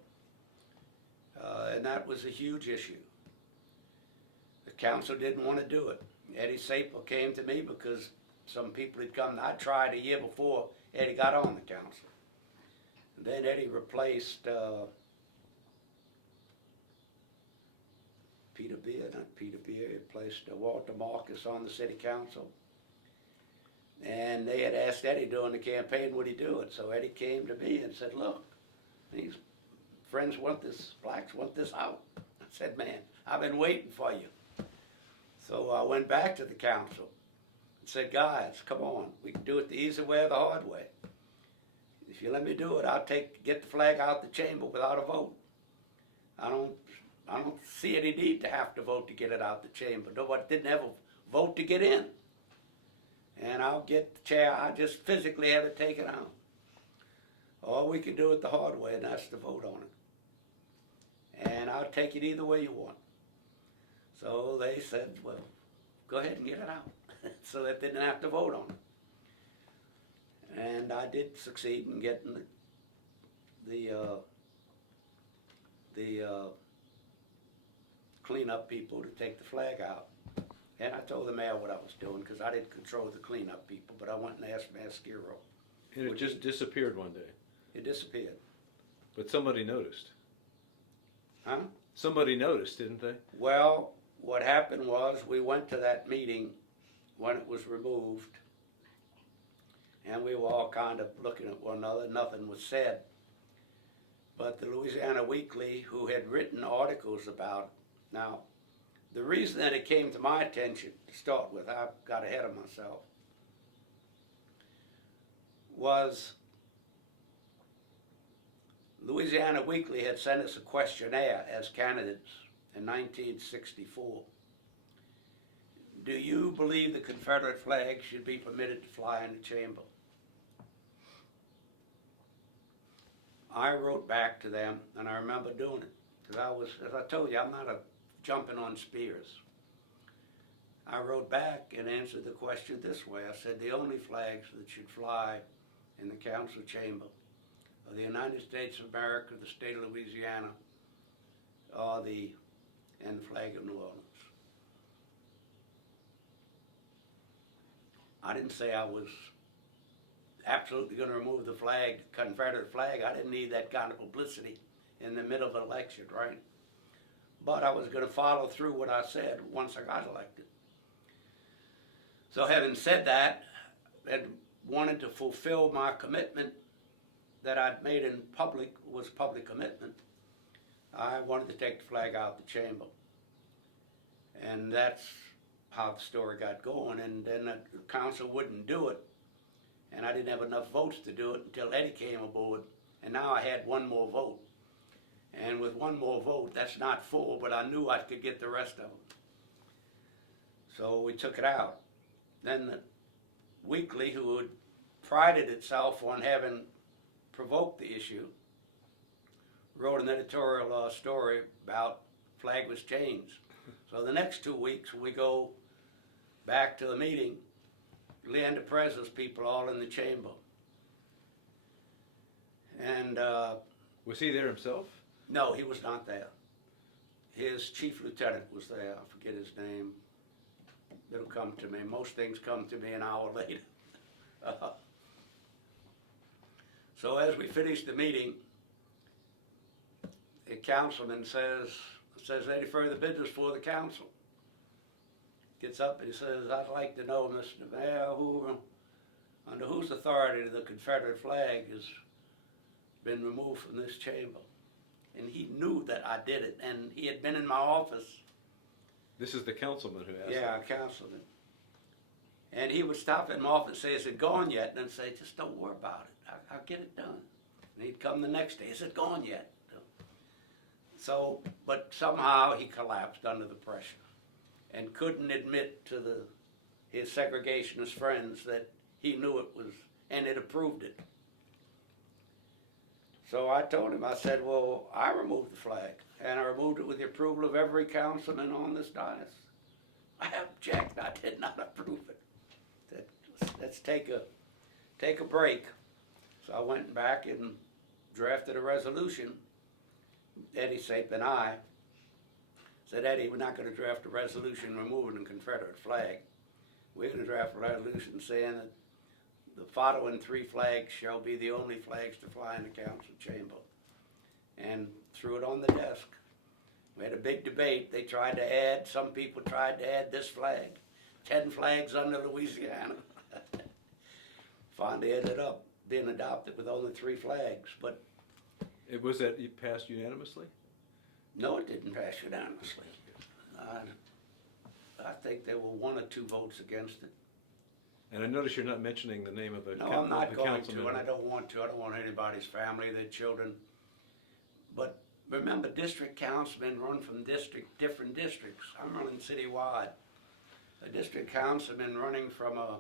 And that was a huge issue. The council didn't want to do it. Eddie Sapel came to me because some people had come. I tried a year before Eddie got on the council. And then Eddie replaced Peter Beer, he replaced Walter Marcus on the city council. And they had asked Eddie during the campaign, would he do it? So Eddie came to me and said, look, these friends want this, blacks want this out. I said, man, I've been waiting for you. So I went back to the council and said, guys, come on, we can do it the easy way or the hard way. If you let me do it, I'll get the flag out the chamber without a vote. I don't see any need to have to vote to get it out the chamber. Nobody didn't ever vote to get in. And I'll get the chair, I'll just physically have it taken out. Or we can do it the hard way, and that's to vote on it. And I'll take it either way you want. So they said, well, of go ahead and get it out, so that they didn't have to vote on it. And I did succeed in getting the cleanup people to take the flag out. And I told the mayor what I was doing, because I didn't control the cleanup people, but I went and asked Mascaro. And it just disappeared one day. It disappeared. But somebody noticed. Huh? Somebody noticed, didn't they? Well, what happened was, we went to that meeting when it was removed, and we were all kind of looking at one another. Nothing was said. But the Louisiana Weekly, who had written articles about it, now, the reason that it came to my attention to start with, I got ahead of myself, was Louisiana Weekly had sent us a questionnaire as candidates in 1964. Do you believe the Confederate flag should be permitted to fly in the chamber? I wrote back to them, and I remember doing it, because I was, as I told you, I'm not a jumping on spears. I wrote back and answered the question this way. I said, the only flags that should fly in the council chamber are the United States of America, the state of Louisiana, and the flag of New Orleans. I didn't say I was absolutely going to remove the flag, the Confederate flag. I didn't need that kind of publicity in the middle of an election, right? But I was going to follow through what I said once I got elected. So having said that, and wanted to fulfill my commitment that I'd made in public, was public commitment, I wanted to take the flag out the chamber. And that's how the story got going. And then the council wouldn't do it, and I didn't have enough votes to do it until Eddie came aboard, and now I had one more vote. And with one more vote, that's not full, but I knew I could get the rest of them. So we took it out. Then the Weekly, who had prided itself on having provoked the issue, wrote an editorial story about flag was changed. So the next 2 weeks, when we go back to the meeting, Leander Prez's people all in the chamber. And Was he there himself? no, he was not there. His chief lieutenant was there. I forget his name. It'll come to me. Most things come to me an hour later. So as we finished the meeting, a councilman says any further business for the council? Gets up and he says, I'd like to know, Mr. Mayor, under whose authority the Confederate flag has been removed from this chamber? And he knew that I did it, and he had been in my office. This is the councilman who asked Yeah, that. councilman. And he would stop in my office and say, is it gone yet? And I'd say, just don't worry about it. I'll get it done. And he'd come the next day, is it gone yet? So, but somehow he collapsed under the pressure and couldn't admit to his segregationist friends that he knew it was, and it approved it. So I told him, I said, well, I removed the flag, and I removed it with the approval of every councilman on this dais. I object, I did not approve it. Let's take a break. So I went back and drafted a resolution. Eddie Sape and I said, Eddie, we're not going to draft a resolution removing the Confederate flag. We're going to draft a resolution saying that the following 3 flags shall be the only flags to fly in the council chamber. And threw it on the desk. We had a big debate. They tried to add, some people tried to add this flag, 10 flags under Louisiana. Finally ended up being adopted with only 3 flags, but It was that it passed unanimously? no, it didn't pass unanimously. I think there were 1 or 2 votes against it. And I notice you're not mentioning the name of the No, I'm not going councilman. to, and I don't want to. I don't want anybody's family, their children. But remember, district councilmen run from different districts. I'm running citywide. A district councilman running from a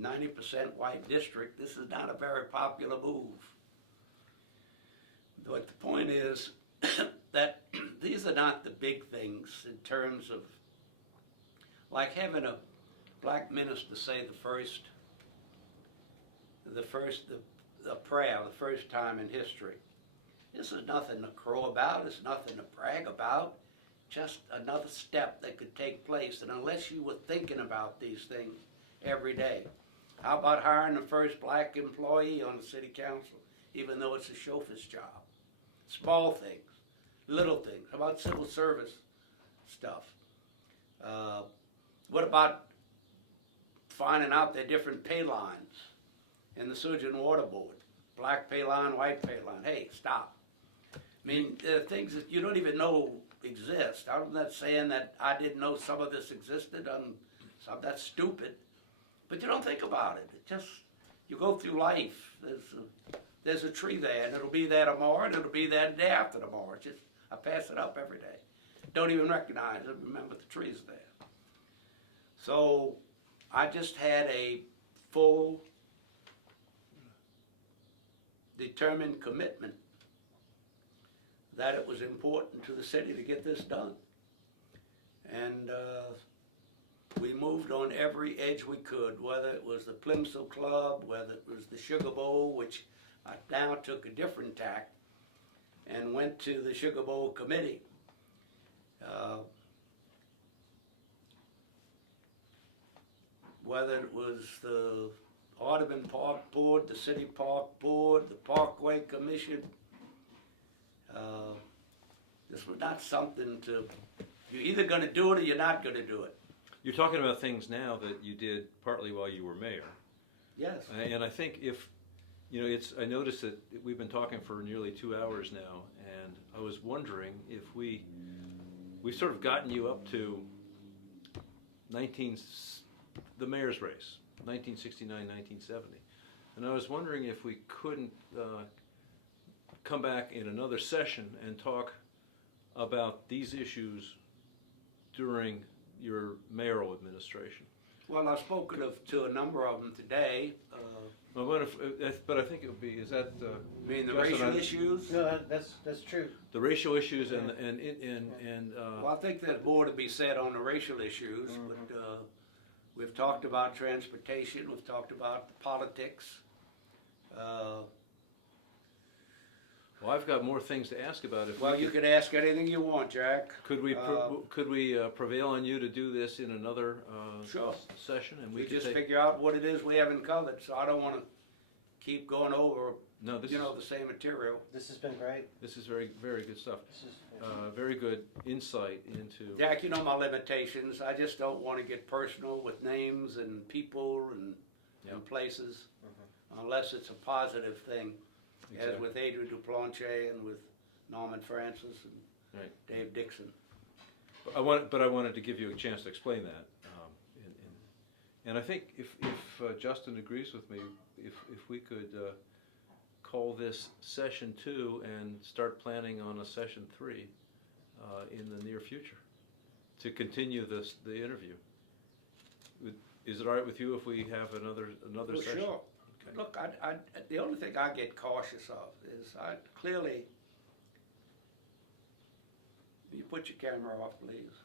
90% white district, this is not a very popular move. But the point is that these are not the big things in terms of like having a black minister say the prayer the first time in history. This is nothing to crow about, it's nothing to brag about, just another step that could take place. And unless you were thinking about these things every day, how about hiring the first black employee on the city council, even though it's a chauffeur's job? Small things, little things. How about civil service stuff? What about finding out their different pay lines in the Sewage and Water Board? Black pay line, white pay line. Hey, stop. I mean, there are things that you don't even know exist. I'm not saying that I didn't know some of this existed. Some that's stupid, but you don't think about it. It just, you go through life. There's a tree there, and it'll be there tomorrow, and it'll be there the day after tomorrow. It's just, I pass it up every day. Don't even recognize it. Remember the tree's there. So I just had a full, determined commitment that it was important to the city to get this done. And we moved on every edge we could, whether it was the Plimsoll Club, whether it was the Sugar Bowl, which I now took a different tack and went to the Sugar Bowl committee. Whether it was the Audubon Park Board, the City Park Board, the Parkway Commission, this was not something to, you're either going to do it or you're not going to do it. You're talking about things now that you did partly while you were mayor. Yes. And I think if, I noticed that we've been talking for nearly 2 hours now, and I was wondering if we've sort of gotten you up to the mayor's race, 1969, 1970. And I was wondering if we couldn't come back in another session and talk about these issues during your mayoral administration. Well, I've spoken to a number of them today. But I think it would be, is that... I mean, the racial issues? No, that's true. The racial issues and Well, I think that more to be said on the racial issues, but we've talked about transportation, we've talked about the politics. well, I've got more things to ask about. Well, you could ask anything you want, Jack. Could we prevail on you to do this in another Sure. session, and We we could just take... figure out what it is we haven't covered, so I don't want to keep going over, No, this the same material. This has been great. is very, very good stuff. This is Very good insight into... Jack, you know my limitations. I just don't want to get personal with names and people and places unless it's a positive thing, as with Adrian Dupont and with Norman Francis and Dave Dixon. But I wanted to give you a chance to explain that. And I think if Justin agrees with me, if we could call this session 2 and start planning on a session 3 in the near future to continue the interview. Is it all right with you if we have another session? Sure. Okay. Look, the only thing I get cautious of is clearly. You put your camera off, please.